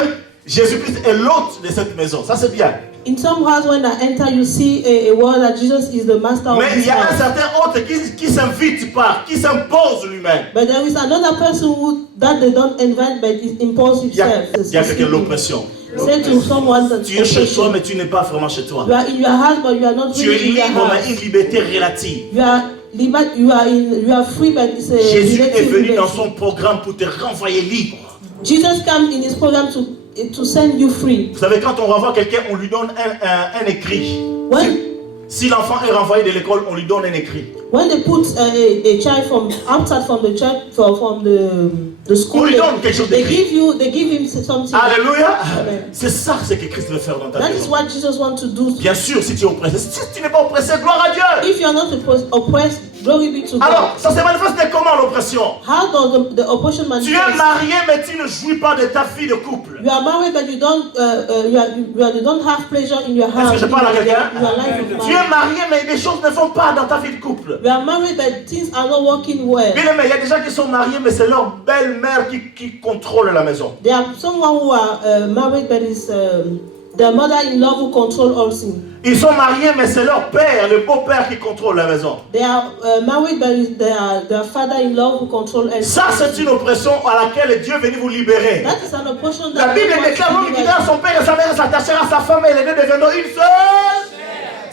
Jésus-Christ est l'hôte de cette maison. Ça c'est bien. In some house, when I enter, you see a word that Jesus is the master of Mais il this y a un house. certain hôte qui s'invite pas, qui s'impose lui-même. But there is another person that they don't invite, but it imposes Il y a himself. quelqu'un l'oppression. Say to someone that Tu es chez toi, mais tu n'es pas vraiment chez toi. you are in your house, but you are not Tu es really in your libre, mais house. une liberté relative. You are free, but it's a Jésus est relative venu dans liberty. son programme pour te renvoyer libre. Jesus comes in his program to send you free. Vous savez, quand on renvoie quelqu'un, on lui donne un écrit. Si l'enfant est renvoyé de l'école, on lui donne un écrit. When they put a child from outside from the church from the school, On lui donne quelque chose they d'écrit. give him something. Alléluia. Amen. C'est ça ce que Christ veut faire dans ta That vie. is what Jesus wants to do. Bien sûr, si tu es oppressé. Si tu n'es pas oppressé, gloire à Dieu. If you are not oppressed, glory be to God. Alors, ça se manifeste comment l'oppression? How does the oppression Tu es manifest? marié, mais tu ne jouis pas de ta vie de couple. You are married, but you don't have pleasure in your Est-ce house. que je parle à quelqu'un? Your life of Tu es marriage. marié, mais des choses ne vont pas dans ta vie de couple. You are married, but things are not working well. Bien aimé, il y a des gens qui sont mariés, mais c'est leur belle-mère qui contrôle la maison. There are someone who are married, but is their mother-in-law who control all things. Ils sont mariés, mais c'est leur père, le beau-père qui contrôle la maison. They are married, but their father-in-law who control everything. Ça, c'est une oppression à laquelle Dieu est venu vous libérer. That is an oppression La that Bible God wants déclare to l'homme deliver. quittera son père et sa mère s'attachera à sa femme et les deux deviendront une seule.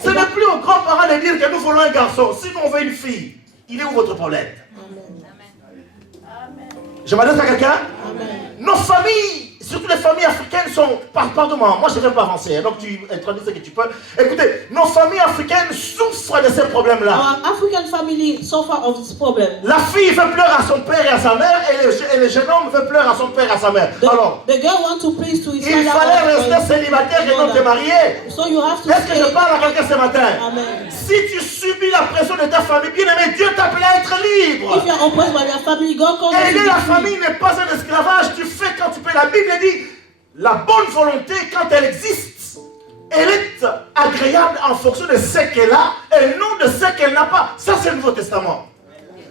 Ce n'est plus aux grands-parents de dire que nous voulons un garçon. Si nous on veut une fille, il est où votre problème? Je m'adresse à quelqu'un? Nos familles, surtout les familles africaines sont... Pardon-moi, moi je ne vais pas avancer, donc tu introduis ce que tu peux. Écoutez, nos familles africaines souffrent de ces problèmes-là. Our African family suffer of this problem. La fille fait pleurer à son père et à sa mère, et le jeune homme fait pleurer à son père et à sa mère. Alors, The girl wants to please to his il father. fallait rester célibataire et non te marier. So you have to Est-ce que je stay. parle à quelqu'un ce matin? Amen. Si tu subis la pression de ta famille, bien aimé, Dieu t'appelle à être libre. If you are oppressed by your family, God calls you to Aider be la free. famille n'est pas un esclavage, tu fais quand tu peux. La Bible dit, la bonne volonté, quand elle existe, elle est agréable en fonction de ce qu'elle a et non de ce qu'elle n'a pas. Ça, c'est le Nouveau Testament.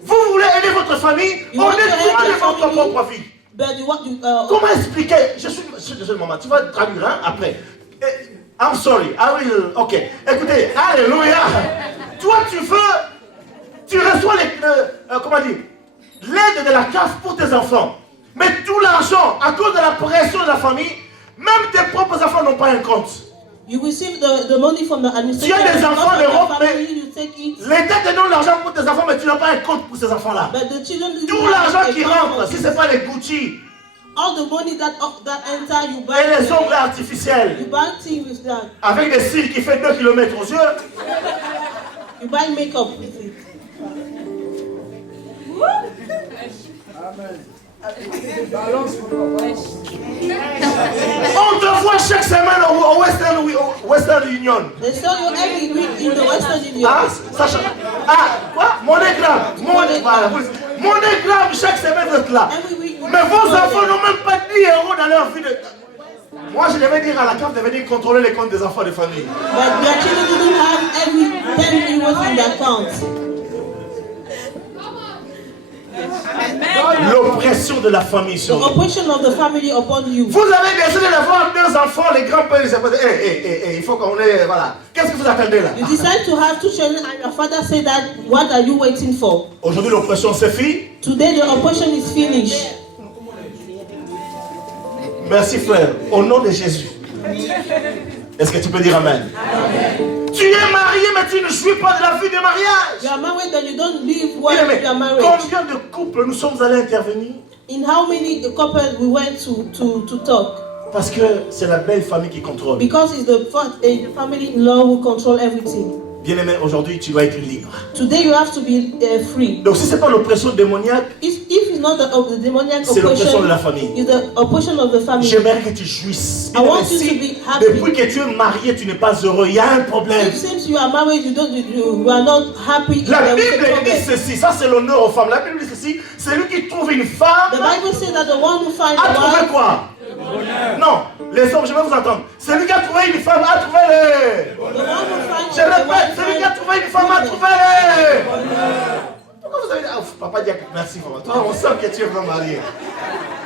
Vous voulez aider votre famille, You want to honnêtement, help de your votre family? propre vie. But you want to, Comment expliquer? Je suis désolé, maman, tu vas traduire hein, après. I'm sorry, I will. Ok. Écoutez, alléluia. Toi, tu reçois comment dire, l'aide de la CAF pour tes enfants. Mais tout l'argent, à cause de la pression de la famille, même tes propres enfants n'ont pas un compte. you receive the money from the administration. Tu as des enfants Not from d'Europe, your mais family, you take it. l'État te donne l'argent pour tes enfants, mais tu n'as pas un compte pour ces enfants-là. But the children didn't Tout have l'argent a qui account rentre, for si it. ce n'est pas les Gucci All the money that enter, you buy. et les ongles artificiels, You buy things with that. avec des cils qui fait 2 km aux yeux, You buy makeup with it. on te voit chaque semaine au Western Union. They sell you every week in the Western Union. Ah, Sacha. Ah, quoi? MoneyGram. Voilà, MoneyGram, chaque semaine vous êtes là. Every week. Mais vos enfants n'ont même pas 10 € dans leur vie. Moi, je devais dire à la CAF de venir contrôler les comptes des enfants de famille. But their children didn't have every 10 euros in their account. L'oppression de la famille The sur nous. oppression of the family upon you. Vous avez décidé d'avoir 2 enfants, les grands-pères, ils se disent, il faut qu'on ait, voilà. Qu'est-ce que vous attendez là? You decide to have 2 children and your father said that, what are you waiting for? Aujourd'hui, l'oppression c'est fini. Today the oppression is finished. Merci frère, au nom de Jésus. Est-ce que tu peux dire Amen? Tu es marié, mais tu ne jouis pas de la vie de mariage. You are married and you don't live Bien while aimé, you are married. combien de couples nous sommes allés intervenir? In how many couples we went to talk? Parce que c'est la belle famille qui contrôle. Because it's the family-in-law who control everything. Bien aimé, aujourd'hui tu dois être libre. Today you have to be free. Donc si ce n'est pas l'oppression démoniaque, If it's not the demoniac c'est l'oppression de la oppression, famille. it's the oppression of the family. J'aimerais que tu jouisses. I want Si you to be happy. depuis que tu es marié, tu n'es pas heureux, il y a un problème. If since you are married, you are not happy. La there is a Bible dit problem. ceci, ça c'est l'honneur aux femmes. La Bible dit ceci, c'est lui qui trouve une The femme Bible says that the one who finds a a trouvé wife, quoi? Non, les hommes, je vais vous entendre. Celui qui a trouvé une femme a trouvé les... the one who finds Je a répète, wife celui qui a finds trouvé une femme a trouvé les... Pourquoi vous avez dit... Ah, papa dit merci, maman. Toi, on sent que tu es vraiment marié.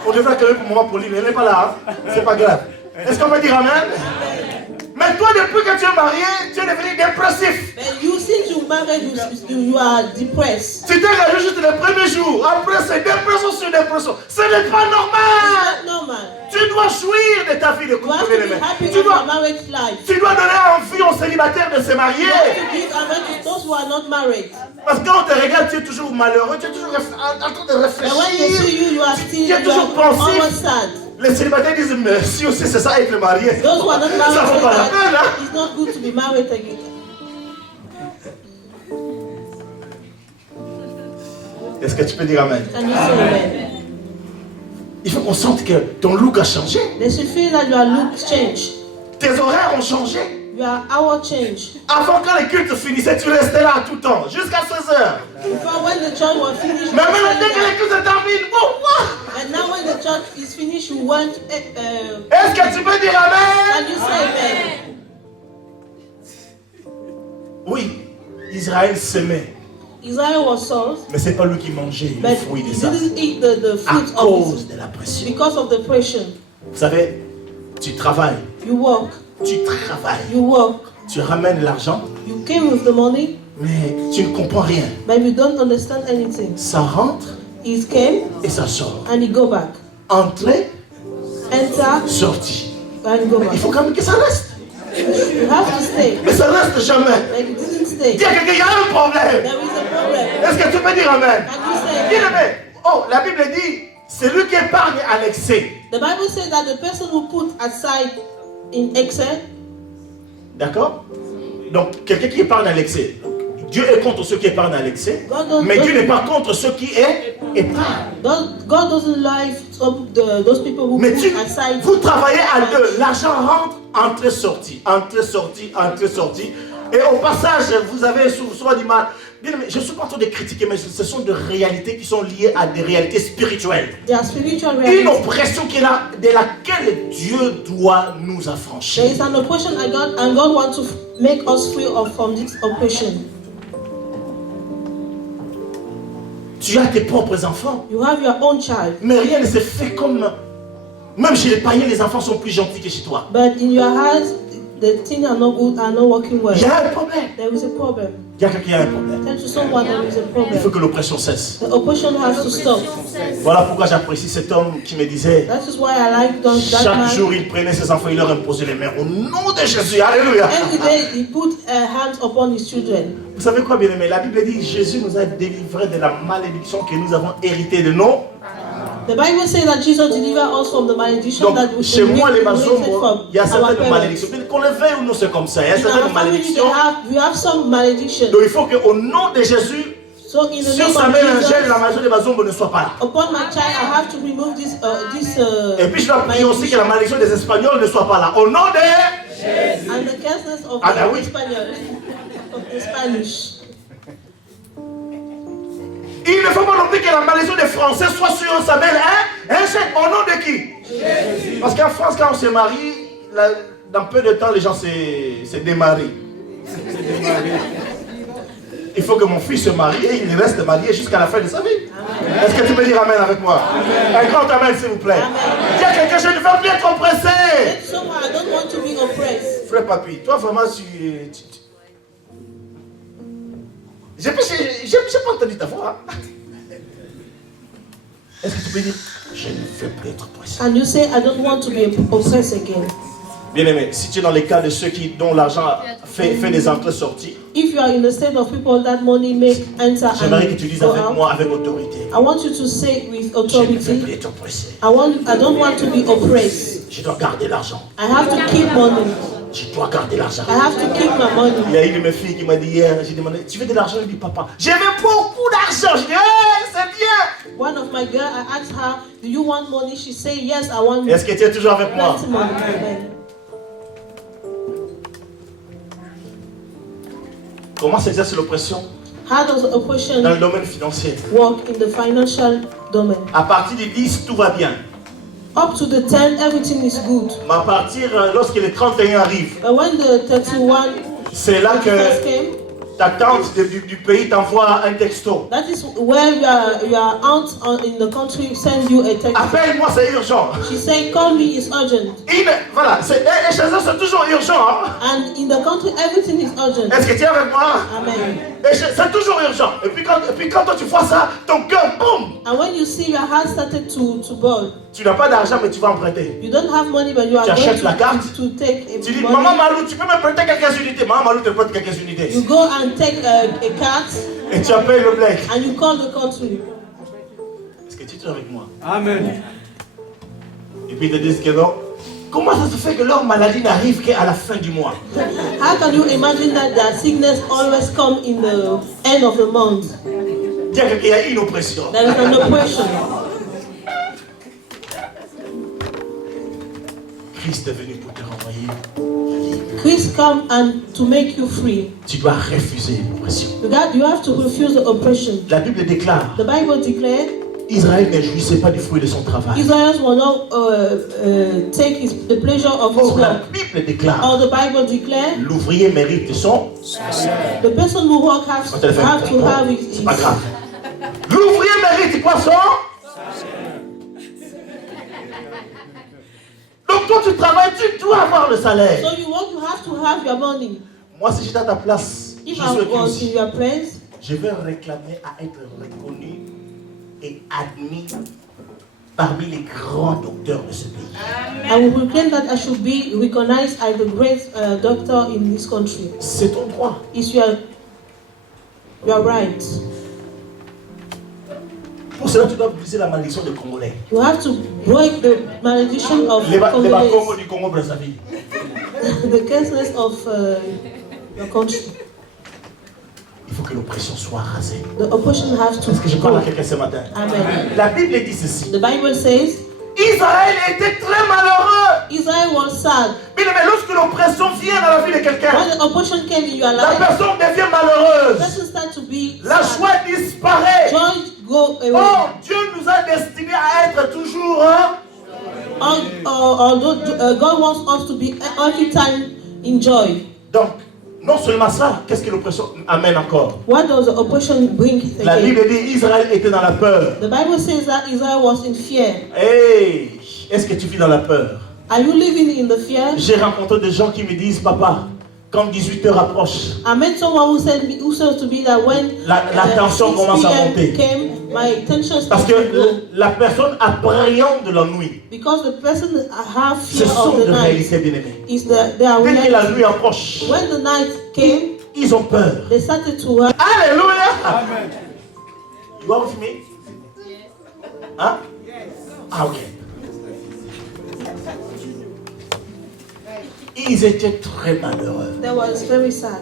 On devrait accueillir pour maman Pauline, elle n'est pas là. Hein? C'est pas grave. Est-ce qu'on peut dire Amen? Mais toi, depuis que tu es marié, tu es devenu dépressif. But you, since you married, you are depressed. Tu t'es réveillé juste les premiers jours. Après, c'est dépression sur dépression. Ce n'est pas normal. It's not normal. Tu dois jouir de ta vie de You couple. have to be happy Tu in your dois, marriage life. tu dois donner envie aux célibataires de se You marier. have to give advantage to those who are not married. Parce que quand on te regarde, tu es toujours malheureux, tu es toujours en train de But when they see réfléchir. you, you are still Tu es toujours pensif. always sad. Les célibataires disent, mais si aussi c'est ça être marié, Those who are not married ça say vaut pas la peine. that Hein? it's not good to be married again. Est-ce que tu peux dire Amen? Can you say amen? Il faut qu'on sente que ton look a changé. They should feel that your look changed. Tes horaires ont changé. Your hour changed. Avant, quand les cultes finissaient, tu restais là tout le temps, jusqu'à 16h. Before, when the church was finished, Mais maintenant, dès que les cultes se terminent, and now when the church is finished, you went. est-ce que tu peux dire Can Amen? you say amen? Oui, Israël s'aimait, Israel was sold, mais c'est pas lui qui mangeait le but fruit he de ça. didn't eat the À fruit of cause it de la pression. because of the pressure. Vous savez, tu travailles, You work, tu work. tu ramènes l'argent, You came with the money, mais tu ne comprends rien. but you don't understand anything. Ça rentre He came et ça sort. and he go back. Entrée, Enter sortie. and go Mais back. il faut quand même que ça reste. You have to stay. Mais ça reste jamais. But you didn't stay. Dis à quelqu'un, il y a un problème. There is a problem. Est-ce que tu peux dire Amen? Can you say Dis amen? le mais. Oh, la Bible dit, c'est lui qui épargne à l'excès. The Bible says that the person who put aside in excess, D'accord? Donc, quelqu'un qui épargne à l'excès. Dieu est contre ceux qui épargnent à l'excès, mais Dieu n'est pas contre ceux qui épargnent. God doesn't like those people who Mais put aside. vous travaillez à deux. L'argent rentre, entrée, sortie, entrée, sortie, entrée, sortie. Et au passage, vous avez souvent du mal. Bien, mais je ne suis pas en train de critiquer, mais ce sont des réalités qui sont liées à des réalités spirituelles. Une oppression qui est là, de laquelle Dieu doit nous affranchir. There is an oppression and God wants to make us free from this oppression. Tu as tes propres enfants. You have your own child. Mais rien ne se fait comme... Même chez les païens, les enfants sont plus gentils que chez toi. But in your house, the things are not good, are not working well. Il y a un problème. There is a problem. Il y a quelqu'un qui a un problème. Tell to someone there is a problem. Il faut que l'oppression cesse. The oppression has to stop. Voilà pourquoi j'apprécie cet homme qui me disait, That is why I like that chaque man. jour il prenait ses enfants, il leur imposait les mains au nom de Jésus. Alléluia. Every day he put hands upon his children. Vous savez quoi, bien aimé? La Bible dit, Jésus nous a délivrés de la malédiction que nous avons héritée de nos. The Bible says that Jesus delivered us from the malediction Donc, that we chez moi, les inherited mazombo, from il y a our certaines parents. malédictions. Qu'on le veuille ou non, c'est comme ça. Il y a In certaines our family, malédictions. we have some malediction. Donc, il faut qu'au nom de Jésus, So in the sur name sa of main angèle, Jesus, la malédiction des mazombo ne soit pas là. upon my child, I have to remove this. Et puis, je dois prier aussi que la malédiction des Espagnols ne soit pas là. Au nom de Jésus. And the curses of the oui. of the Spanish. Il ne faut pas non plus que la malédiction des Français soit sur sa main. Au nom de qui? Jésus. Parce qu'en France, quand on se marie, dans peu de temps, les gens se démarient. Il faut que mon fils se marie et il reste marié jusqu'à la fin de sa vie. Est-ce que tu peux dire Amen avec moi? Un grand Amen, s'il vous plaît. Dis à quelqu'un, je ne veux plus être oppressé. I don't want to be oppressed. Frère Papi, toi vraiment, j'ai pas entendu ta voix. Est-ce que tu peux dire, je ne veux plus être oppressé? And you say, I don't want to be oppressed again. Bien aimé, si tu es dans les cas de ceux dont l'argent fait des entrées-sorties, if you are in the state of people that money make enter j'aimerais que tu and dises go avec out, moi, avec autorité. I want you to say with Je ne veux authority, plus être oppressé. I don't want to be oppressed. Je dois garder l'argent. I have to keep money. Je dois garder l'argent. I have to keep my money. Il y a une de mes filles qui m'a dit hier, j'ai demandé, tu veux de l'argent? Il dit, papa, j'ai beaucoup d'argent. Je dis, hey, c'est bien. One of my girls, I asked her, do you want money? She said, yes, I want money. Est-ce que tu es toujours avec moi? Plenty money. Amen. Comment s'exerce l'oppression How does oppression dans le domaine financier? work in the financial domain? À partir du 10, tout va bien. Up to the 10, everything is good. Mais à partir, lorsque le 31 arrive, But when the 31 c'est là que first came, ta tante du pays t'envoie un texto. that is where your aunt in the country send you a text. Appelle-moi, c'est urgent. She said, call me, it's urgent. Voilà, et chez eux, c'est toujours urgent. Hein? And in the country, everything is urgent. Est-ce que tu es avec moi? Amen. C'est toujours urgent. Et puis quand toi tu vois ça, ton cœur, boum! And when you see your heart started to burn, Tu n'as pas d'argent, mais tu vas emprunter. you don't have money, but you are Tu going achètes la carte. to take Tu dis, money. maman Malou, tu peux me prêter quelques unités. Maman Malou te prête quelques unités. You go and take a card Et tu appelles le bled. and you call the country. Est-ce que tu es avec moi? Amen. Et puis ils te disent que non. Comment ça se fait que leur maladie n'arrive qu'à la fin du mois? How can you imagine that their sickness always come in the end of the month? Dis à quelqu'un qu'il y a une oppression. There is an oppression. Christ est venu pour te renvoyer libre. Christ come and to make you free. Tu dois refuser l'oppression. You have to refuse the oppression. La Bible déclare, The Bible declared Israël ne jouissait pas du fruit de son travail. Israel will not take the pleasure of his Or la work. Bible déclare, Or the Bible declared l'ouvrier mérite son. the person who work have to have C'est pas grave. L'ouvrier mérite quoi son? Donc toi tu travailles, tu dois avoir le salaire. So you work, you have to have your money. Moi si j'étais à ta place, If je I suis was in ici. your place, Je vais réclamer à être reconnu et admis parmi les grands docteurs de ce pays. I will proclaim that I should be recognized as the great doctor in this country. C'est ton droit. It's your right. Pour cela, tu dois briser la malédiction des Congolais. You have to break the malediction of Les Congo Congolese, du Congo-Brazzaville. the curseness of your country. Il faut l'oppression soit rasée. The oppression has to Est-ce que je parle à go. quelqu'un ce matin? Amen. La Bible dit ceci. The Bible says Israël était très malheureux. Israel was sad. Mais lorsque l'oppression vient dans la vie de quelqu'un, When the oppression came in your la life, personne devient the malheureuse. person start to be La sad. joie disparaît. Joy go away. Oh, Dieu nous a destinés à être toujours. Although God wants us to be every time in joy. Donc, non seulement ça, qu'est-ce que l'oppression amène encore? What does the oppression bring La again? Bible dit Israël était dans la peur. The Bible says that Israel was in fear. Hey, est-ce que tu vis dans la peur? Are you living in the fear? J'ai rencontré des gens qui me disent, papa, quand 18h approche, I met someone who said to me that when la tension 6 commence à p.m. monter. came, my tension Parce started to go. que la personne appréhende de la nuit. Because the person have Ce fear sont of de the night réalités bien-aimées. is that they are Dès que la reality. nuit approche, When the night came, ils ont peur. they started to run. Alléluia! Amen. You are with me? Hein? Ah, ok. Ils étaient très malheureux. They was very sad.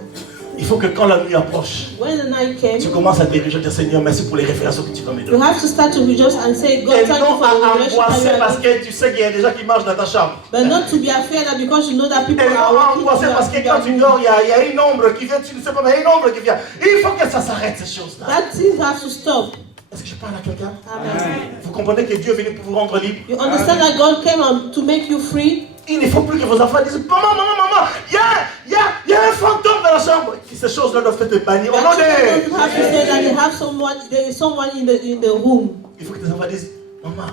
Il faut que quand la nuit approche, When the night came, tu commences à te réjouir, dire Seigneur, merci pour les révélations que tu vas me you donner. have to start to rejoice and say, God, Et thank you non for the à revelation that angoisser you parce are giving. que tu sais qu'il y a des gens qui marchent dans ta chambre. But not to be afraid that because you know that people Et non are à walking angoisser parce que quand tu dors, il y a une ombre qui vient, tu ne sais pas, mais il y a une ombre qui vient. Il faut que ça s'arrête, ces choses-là. That thing has to stop. Est-ce que je parle à quelqu'un? Amen. Vous comprenez que Dieu est venu pour vous rendre libre? You understand that God came to make you free? Il ne faut plus que vos enfants disent maman, il y a un fantôme dans la chambre. Ces choses-là doivent être bannies. Au nom That children de... don't have to say that they have someone, there is someone in the room. Il faut que tes enfants disent maman,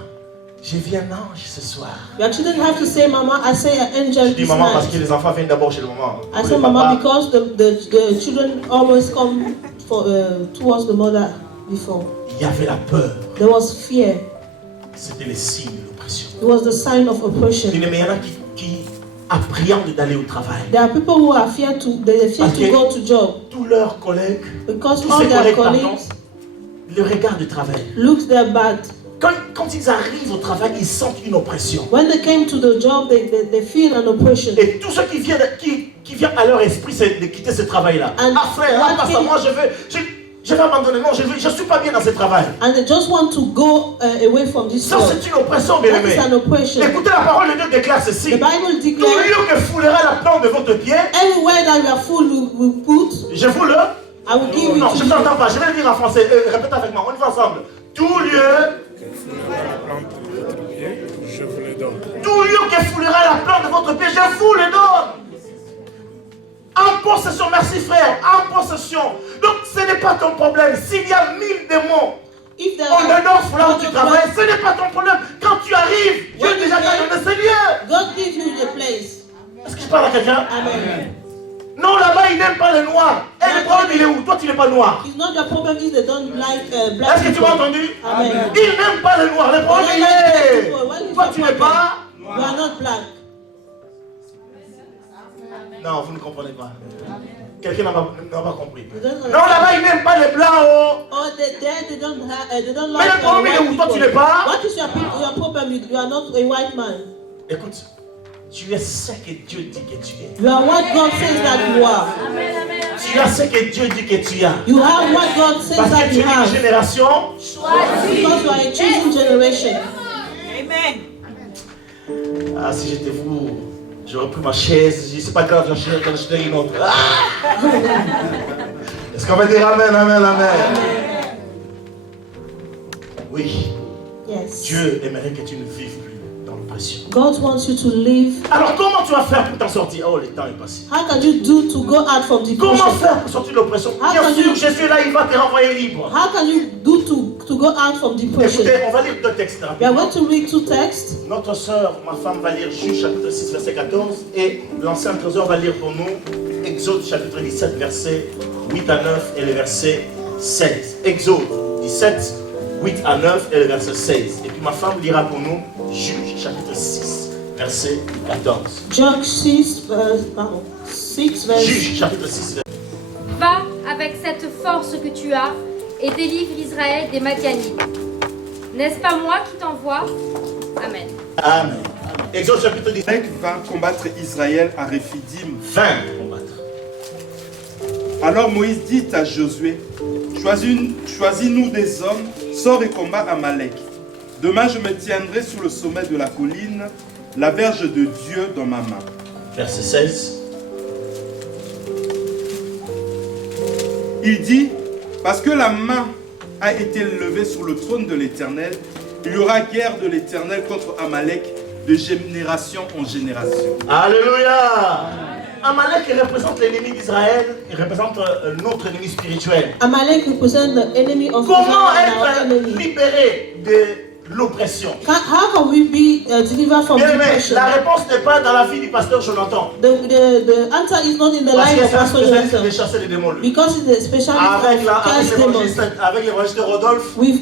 j'ai vu un ange ce soir. Your children have to say, Mama, I say an Je angel dis this maman parce que night. les enfants viennent d'abord chez le maman. I Ou say le Mama papa. because the children always come towards the mother before. Il y avait la peur. There was fear. C'était le signe de l'oppression. It was the sign of oppression. Il y en a qui appréhendent d'aller au travail. There are people who are fear to Okay. go to job Tous leurs collègues, because tous all ces their collègues, pardon, colleagues le regard du travail. looks their bad. Quand ils arrivent au travail, ils sentent une oppression. When they came to the job, they feel an oppression. Et tout ce qui vient à leur esprit, c'est de quitter ce travail-là. And Ah frère, what parce que came- moi je vais abandonner. Non, je ne suis pas bien dans ce travail. And they just want to go away from this Ça, job. c'est une oppression, bien That is aimé. an oppression. Écoutez, la parole de Dieu déclare ceci. The Bible Tout declares, lieu que foulera la plante de votre pied, everywhere that you are full will put, je vous le... I will give it Non, to je ne you. t'entends pas. Je vais le dire en français. Répète avec moi. On y va ensemble. Tout lieu... La plante de votre pied, je vous le donne. Tout lieu que foulera la plante de votre pied, je vous le donne. En possession, merci frère, en possession. Donc ce n'est pas ton problème. S'il y a 1000 démons, If there on are- donne là où tu travailles, ce n'est pas ton problème. Quand tu arrives, Dieu déjà t'a donné ce lieu. God give you the place. Est-ce que je parle à quelqu'un? Amen. Non, là-bas, il n'aime pas les noirs. Et le problème, il est où? Toi, tu n'es pas noir. It's not your problem if they don't like black Est-ce que tu people. m'as entendu? Amen. Il n'aime pas les noirs. Le problème, il est. Toi, tu n'es pas. You are not black. Non, vous ne comprenez pas. Quelqu'un n'a pas compris. You don't Non, là-bas, il n'aime pas les blancs. Oh. Oh, they don't Mais like le problème, il est où? white Toi, tu people. n'es pas. What is your problem? You are not a white man. Écoute, tu es ce que Dieu dit que tu es. You are what God says that you are. Tu as ce que Dieu dit que tu as. You have what God says Parce that que tu you es une have. génération. Because you are a chosen generation. Ah, si j'étais vous, j'aurais pris ma chaise. Je dis, c'est pas grave, j'en acheter une autre. Ah! Est-ce qu'on va dire Amen, Amen, Amen? Oui, Yes. Dieu aimerait que tu ne vives plus dans l'oppression. God wants you to live. Alors, comment tu vas faire pour t'en sortir? Oh, le temps est passé. How can you do to go out from Comment depression? faire pour sortir de l'oppression? How Bien can sûr, you- Jésus est là, il va te renvoyer libre. How can you do to go out from depression? Écoutez, on va lire deux textes We are rapidement. going to read two texts. Notre sœur, ma femme, va lire Juge chapitre 6, verset 14. Et l'ancien trésor va lire pour nous Exode chapitre 17, verset 8 à 9 et le verset 16. Exode 17, 8 à 9 et le verset 16. Et puis ma femme lira pour nous Juge chapitre 6, verset 14. John 6, verse. Juge chapitre 6, verset Va avec cette force que tu as et délivre Israël des Madianites. N'est-ce pas moi qui t'envoie? Amen. Amen. Exode chapitre 17, Amalek va combattre Israël à Réphidim. 20 pour combattre. Alors Moïse dit à Josué, choisis-nous des hommes, sors et combat Amalek. Demain je me tiendrai sur le sommet de la colline, la verge de Dieu dans ma main. Verset 16. Il dit, parce que la main a été levée sur le trône de l'Éternel, il y aura guerre de l'Éternel contre Amalek de génération en génération. Alléluia. Amalek représente l'ennemi d'Israël, il représente notre ennemi spirituel. Amalek represents the enemy of Comment Israel and our être enemy. libéré de l'oppression? How can we be delivered from Bien aimé, depression? la réponse n'est pas dans la vie du pasteur Jonathan. The answer is not in the Parce life qu'il of est un Pastor spécialiste de Jonathan, chasser les démons, lui. because he's a specialist Avec of l'évangéliste Rodolphe, with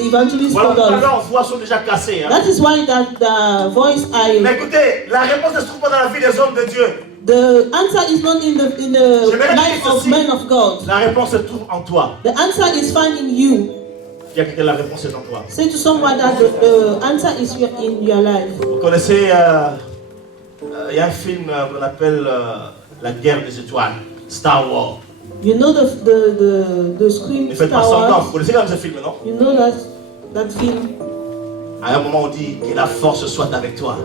evangelist voilà pourquoi Rodolphe. leurs voix sont déjà cassées. Hein. That is why the voice Mais I. écoutez, la réponse ne se trouve pas dans la vie des hommes de Dieu. The answer is not in the life of men of God. La réponse se trouve en toi. The answer is found in you. Il y a quelqu'un, la réponse est en toi. Say to someone that the answer is in your life. Vous connaissez, il y a un film qu'on appelle La guerre des étoiles, Star Wars. You know the screen Ne faites pas Star semblant, Wars. vous connaissez quand même ce film, non? You know that film. À un moment on dit que la force soit avec toi.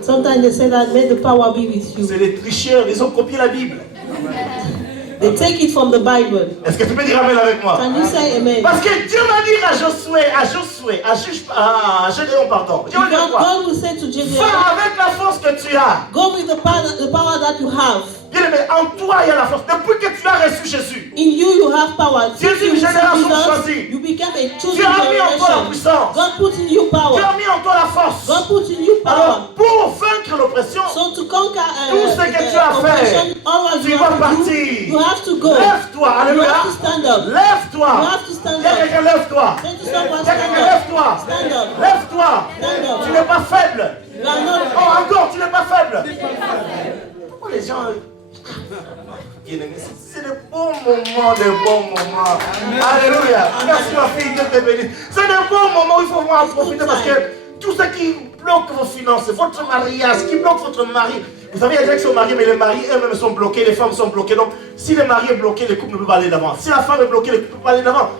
Sometimes they say that may the power be with you. C'est les tricheurs, ils ont copié la Bible. They take it from the Bible. Est-ce que tu peux dire amen avec moi? Can you say amen? Parce que Dieu m'a dit à Gédéon, pardon. Dieu m'a dit Because quoi? God will say to Gideon, Va avec la force que tu as. go with the power that you have. Bien aimé, en toi il y a la force. Depuis que tu as reçu Jésus, In you, you have power. Dieu Since dit you une génération received choisie. Jesus, you became a chosen Dieu a mis en toi la generation. puissance. God put in you Dieu power. a mis en toi la force. God put in you power. Alors, pour vaincre l'oppression, So to conquer tout ce que tu as oppression, fait, all of tu you dois have to do, partir. you have to go. Lève-toi, You alléluia. have to stand up. Lève-toi. You have to stand Dis à up. quelqu'un, lève-toi. Say to someone, Dis à stand quelqu'un, up. lève-toi. Stand up. Lève-toi. Stand up. Tu n'es pas faible. You are not. Oh, encore, tu n'es pas faible. Pourquoi les gens... C'est des bons moments, Alléluia. Merci ma fille, Dieu te bénisse. C'est des bons moments où il faut vraiment en profiter parce que tout ce qui bloque vos finances, votre mariage, qui bloque votre mari. Vous savez, il y a des gens qui sont mariés, mais les maris eux-mêmes sont bloqués, les femmes sont bloquées. Donc, si le mari est bloqué, le couple ne peut pas aller d'avant. Si la femme est bloquée, le couple ne peut pas aller d'avant.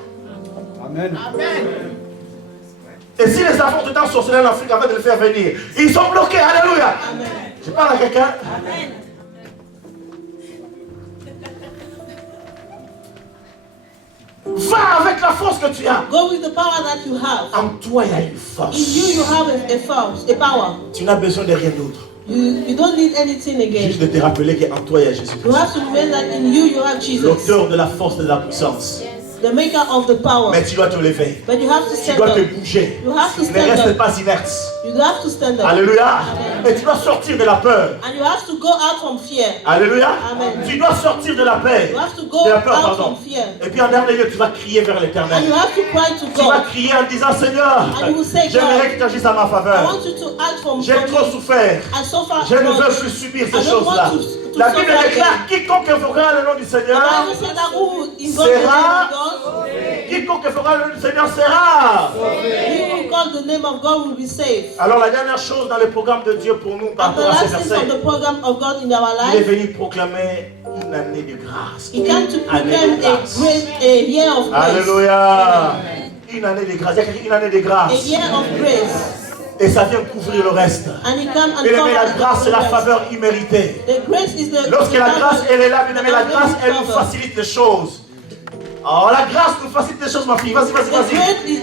Amen. Et si les enfants tout le temps sorcelaient en Afrique avant de les faire venir, ils sont bloqués. Alléluia. Je parle à quelqu'un. Va avec la force que tu as. Go with the power that you have. En toi, il y a une In force. you, you have a force, a power. Tu n'as besoin de rien d'autre. You don't need anything again. Juste de te rappeler qu'en toi, il y a You Jésus-Christ. have to remember that in you, you have Jesus, L'auteur de la force et de la puissance. the maker of the power. Mais tu dois te lever. But you have to Tu stand dois te up. bouger. You have to Ne stand reste up. pas inerte. You have to stand up. Alléluia. Et tu dois sortir de la peur. And you have to go out from fear. Alléluia. Amen. Tu dois sortir de la paix. You have to go De la peur, out pardon. from fear. Et puis en dernier lieu, tu vas crier vers And l'Éternel. you have to cry to Tu vas God. crier en disant, Seigneur, And you will say, j'aimerais que tu agisses à ma I faveur. want you to act from J'ai trop me. souffert. I suffer Je ne veux much. plus subir I ces don't choses-là. want to La Bible suffer déclare quiconque fera le nom du The Seigneur, Bible said that who invoke the name Sera- of God, quiconque fera le nom du Seigneur sera. he who calls the name of God will be saved. Alors la dernière chose dans le programme de Dieu pour nous par And the rapport à ces last thing versets, of the program of God in our il est life, venu proclamer une année de grâce. he came to Une année proclaim de a grâce. year of grace. Alléluia. Une année de grâce. Il y a quelqu'un qui dit une année de A grâce. year of grace. Et ça vient couvrir le reste. And he come and Bien aimé, la cover grâce c'est la the rest. faveur imméritée. The grace is the Lorsque la grâce elle est là, bien aimé, la grâce elle nous favor. facilite les choses. Oh, la grâce nous facilite les choses, ma fille. Vas-y, vas-y, The vas-y. grace is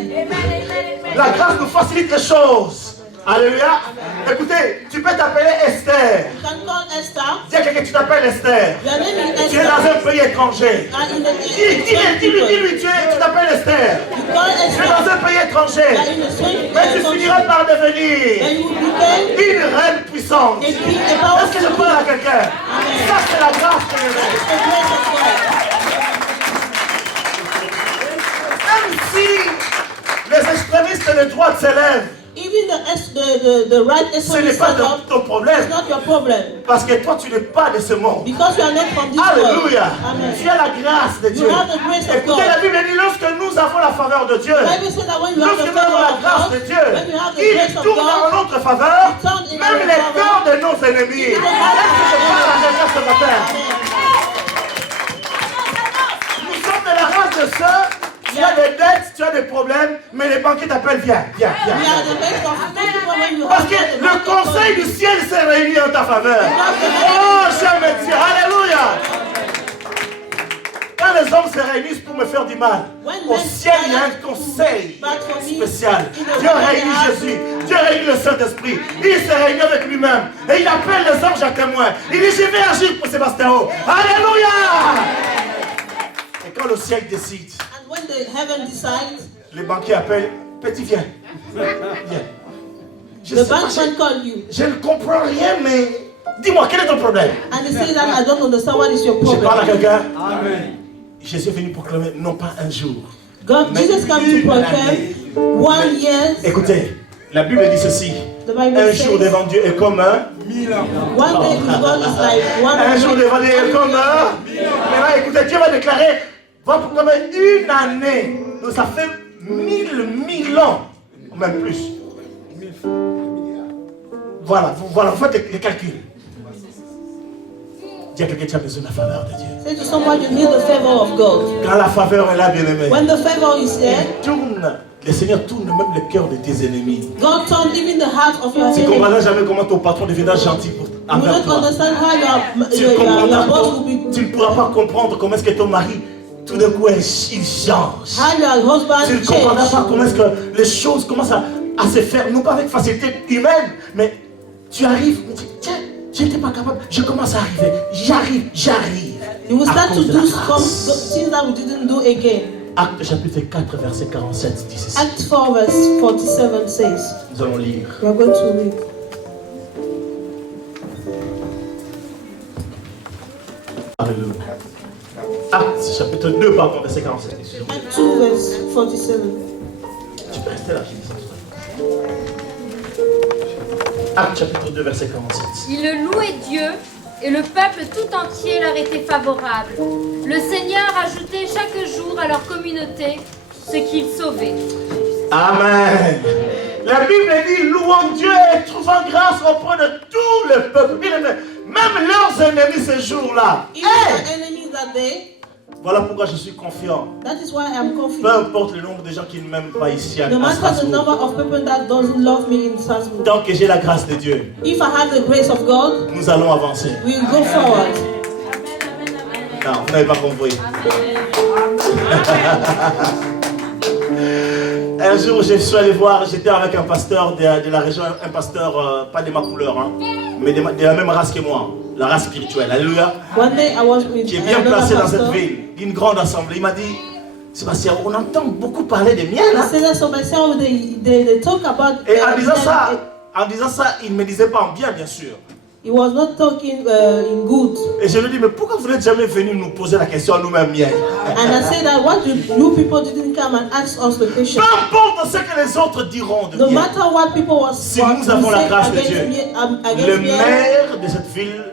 La grâce nous facilite les choses. Alléluia. Écoutez, tu peux t'appeler Esther. you can call Esther. Dis à quelqu'un que tu t'appelles Esther. Your name is Tu es dans Esther. un pays étranger. And in the Dis-lui, tu t'appelles Esther. you call Tu es Esther. dans un pays You are étranger. in a strange Mais tu country. finiras par And devenir you became une reine puissante. a king, a Est-ce powerful que je king. parle à quelqu'un? Ça, c'est la grâce que je veux. The grace of God. Même si les extrémistes de droite s'élèvent, Even the right ce n'est extremist pas stand up, ton problème. it's not your problem. Parce que toi, tu n'es pas de ce monde. Because you are not from this world. Alléluia. Amen. Tu as la grâce de Dieu. You have the grace of Écoutez, God. la Bible dit, lorsque nous avons la faveur de Dieu, The Bible says that when you have lorsque the nous avons favor la of grâce God, de Dieu, when you have the il grace of tourne en God, notre faveur, it turns in même our les favor. cœurs de nos ennemis. Est-ce que je parle à quelqu'un ce matin? et sœurs, tu as des dettes, tu as des problèmes, mais les banquiers t'appellent, viens. We are the best of people when you Parce have que the le conseil du ciel s'est réuni en ta faveur. Oh, cher Dieu, alléluia. Quand les hommes se réunissent pour me faire du mal, au ciel, il y a un conseil spécial. Dieu réunit Jésus, Dieu réunit le Saint-Esprit. Il se réunit avec lui-même et il appelle les anges à témoin. Il dit, je vais agir pour Sébastien. Alléluia. Et quand le ciel décide, And when the heaven decides, les banquiers appellent, petit, viens. Viens. Je the sais pas, bankman call you. je ne comprends rien, mais dis-moi, quel est ton problème? And they say that I don't understand what is your Je parle à problem. quelqu'un. Jésus est venu proclamer, non pas un jour. God, mais Jesus came to une proclaim année. 1 year. Écoutez, la Bible dit ceci. The Bible Un says jour devant Dieu est comme un. 1000 ans. one day with God is like Un jour 1 devant Dieu est comme un. Maintenant, écoutez, Dieu va déclarer, va proclamer une année. Donc ça fait 1000 ans, ou même plus. Voilà, vous faites les calculs. Dis à quelqu'un, tu as besoin de la faveur de Dieu. Say to someone, you need the favor of God. Quand la faveur est là, bien aimé, When the favor is there, le Seigneur tourne même le cœur de tes ennemis. God turned even the heart of your Tu ne enemy. comprendras jamais comment ton patron deviendra gentil You envers don't toi. understand how Tu ne pourras pas comprendre comment est-ce que ton mari, tout d'un coup, il change. how your husband Tu ne comprendras pas changed. comment est-ce que les choses commencent à se faire, non pas avec facilité humaine, mais tu arrives, tu dis, tiens, je n'étais pas capable, je commence à arriver, j'arrive. You will À start to cause de do la some grâce. things that we didn't do again. Acte chapitre 4, verset 47 dit ceci. Act 4 verse 47 says, Nous allons lire. we are going to read. Alléluia. Acte chapitre 2, pardon, verset 47. Act 2 verse 47. Tu peux rester là, je dis ça. Acte chapitre 2, verset 47. Ils louaient Dieu et le peuple tout entier leur était favorable. Le Seigneur ajoutait chaque jour à leur communauté ce qu'il sauvait. Amen. La Bible dit, louons Dieu et trouvons grâce auprès de tout le peuple. Bien aimé, même leurs ennemis ce jour-là. Even the enemies that day, Voilà pourquoi je suis confiant. that is why I am Peu confident. importe le nombre de gens qui ne m'aiment pas ici à No matter the Strasbourg. number of people that doesn't love me in Strasbourg, Tant que j'ai la grâce de Dieu, if I have the grace of God, nous allons avancer. we will go forward. Non, vous n'avez pas compris. Un jour, je suis allé voir, j'étais avec un pasteur de la région, un pasteur, pas de ma couleur, hein, mais de la même race que moi, la race spirituelle. Alléluia. One day I was with Qui est bien another placé dans cette pastor. ville, d'une grande assemblée. Il m'a dit, Sébastien, on entend beaucoup parler de miel. I Hein? said that so myself, they talk about. Et en disant ça, il ne me disait pas en bien, bien sûr. He was not talking in good. Et je lui dis, mais pourquoi vous n'êtes jamais venu nous poser la question à nous-mêmes miel? And I said that what you people didn't come and ask us the question. Peu importe ce que les autres diront de No miel. matter what people was Si nous avons la grâce de Dieu, against le me, maire de cette ville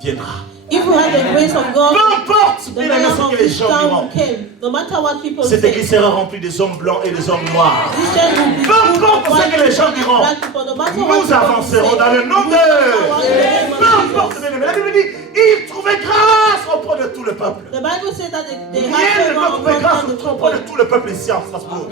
viendra. if we had the grace of Peu God, importe the bien mayor ce of que les this gens town diront. came. No matter what people Cette say, église sera remplie des hommes blancs et des hommes noirs. this church will be Peu full importe of ce white que les gens people, diront. black people. No matter what Nous people avancerons say, dans le nom we will forward in the name de... of Peu importe, Jesus. bien aimé. La Bible dit, il trouvait grâce auprès de tout le peuple. The Bible says that they Rien have ne doit favor trouver grâce upon the auprès de people. tout le peuple ici en Strasbourg.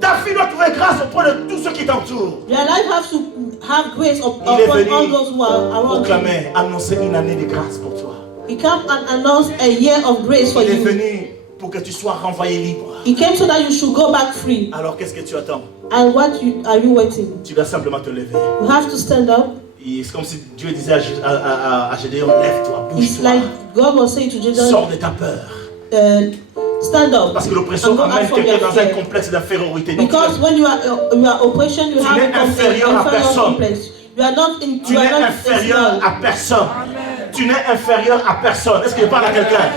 Ta fille doit trouver grâce auprès de tous ceux qui t'entourent. Your life has to have grace Il est upon venu all those who are around you. proclamer, annoncer une année de grâce pour toi. He came and announced a year of grace for Il est you. venu pour que tu sois renvoyé libre. He came so that you should go back free. Alors qu'est-ce que tu attends? And what are you waiting? Tu dois simplement te lever. You have to stand up. Et c'est comme si Dieu disait à Gédéon, lève-toi, It's bouge-toi. like God was saying to Jesus, Sors de ta peur. stand up. Parce que l'oppression and go out amène from quelqu'un your dans un fear. complexe d'infériorité. Donc, Because when you are oppression, you have n'es a inférieur à personne. complex. You are not in. tu You n'es are not inférieur small. à personne. Tu n'es inférieur à personne. Est-ce que je parle à quelqu'un?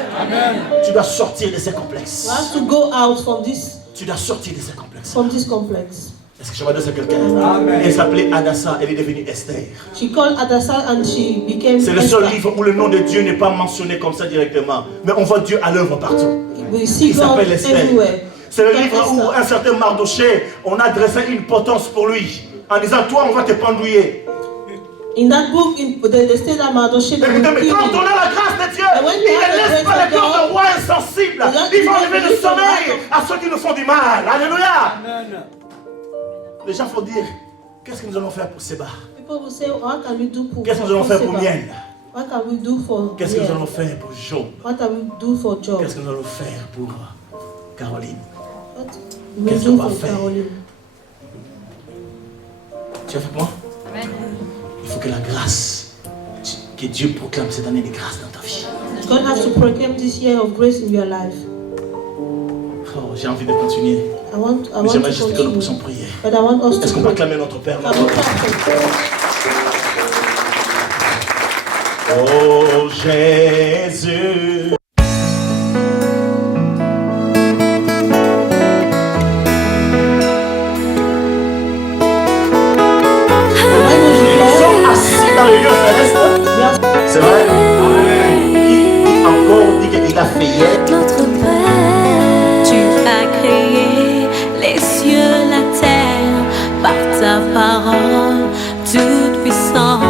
Tu dois sortir de ces complexes. You have to go out from Tu dois sortir de ces complexes. this complex. Est-ce que je m'adresse à quelqu'un? Elle s'appelait Adassa, elle est devenue Esther. She called Adassa and she became. C'est le seul Esther. livre où le nom de Dieu n'est pas mentionné comme ça directement. Mais on voit Dieu à l'œuvre partout. We see Il God s'appelle Esther. everywhere. C'est le Like livre où Esther. un certain Mardoché, on a dressé une potence pour lui. En disant, toi, on va te pendouiller. In that book, they say that Mardochée Écoutez, mais quand on a la grâce de Dieu, il ne laisse pas le cœur de roi Il va enlever le sommeil à ceux qui nous font du mal. Alléluia. Les gens vont dire, qu'est-ce que nous allons faire pour Seba? People will say, what can we do for Qu'est-ce que nous allons faire pour Seba? Miel? What can we do for Qu'est-ce que nous Miel? allons faire pour Job? What can we do for Job? Qu'est-ce que nous allons faire pour Caroline? What we Qu'est-ce do qu'on va for faire? Caroline? Tu es avec moi? Amen. Il faut que la grâce, que Dieu proclame cette année de grâce dans ta vie. God has to proclaim this year of grace in your life. Oh, j'ai envie de continuer. I want Mais to j'aimerais juste que nous continue, puissions prier. but I want us Est-ce to qu'on peut pray. acclamer notre Père? I will clap for God. Oh Jésus. Nous sommes assis dans le lieu céleste. C'est vrai? Qui encore dit qu'il a fait hier? Notre Père, tu as créé les cieux, la terre, par ta parole toute puissante.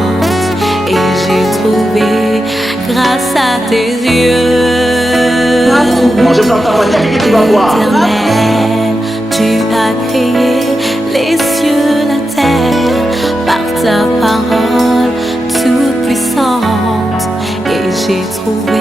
Et j'ai trouvé grâce à tes yeux. Bon, je vous entends, il y a quelqu'un qui va voir. Éternel, tu as créé les cieux, la terre, par ta parole toute puissante. Et j'ai trouvé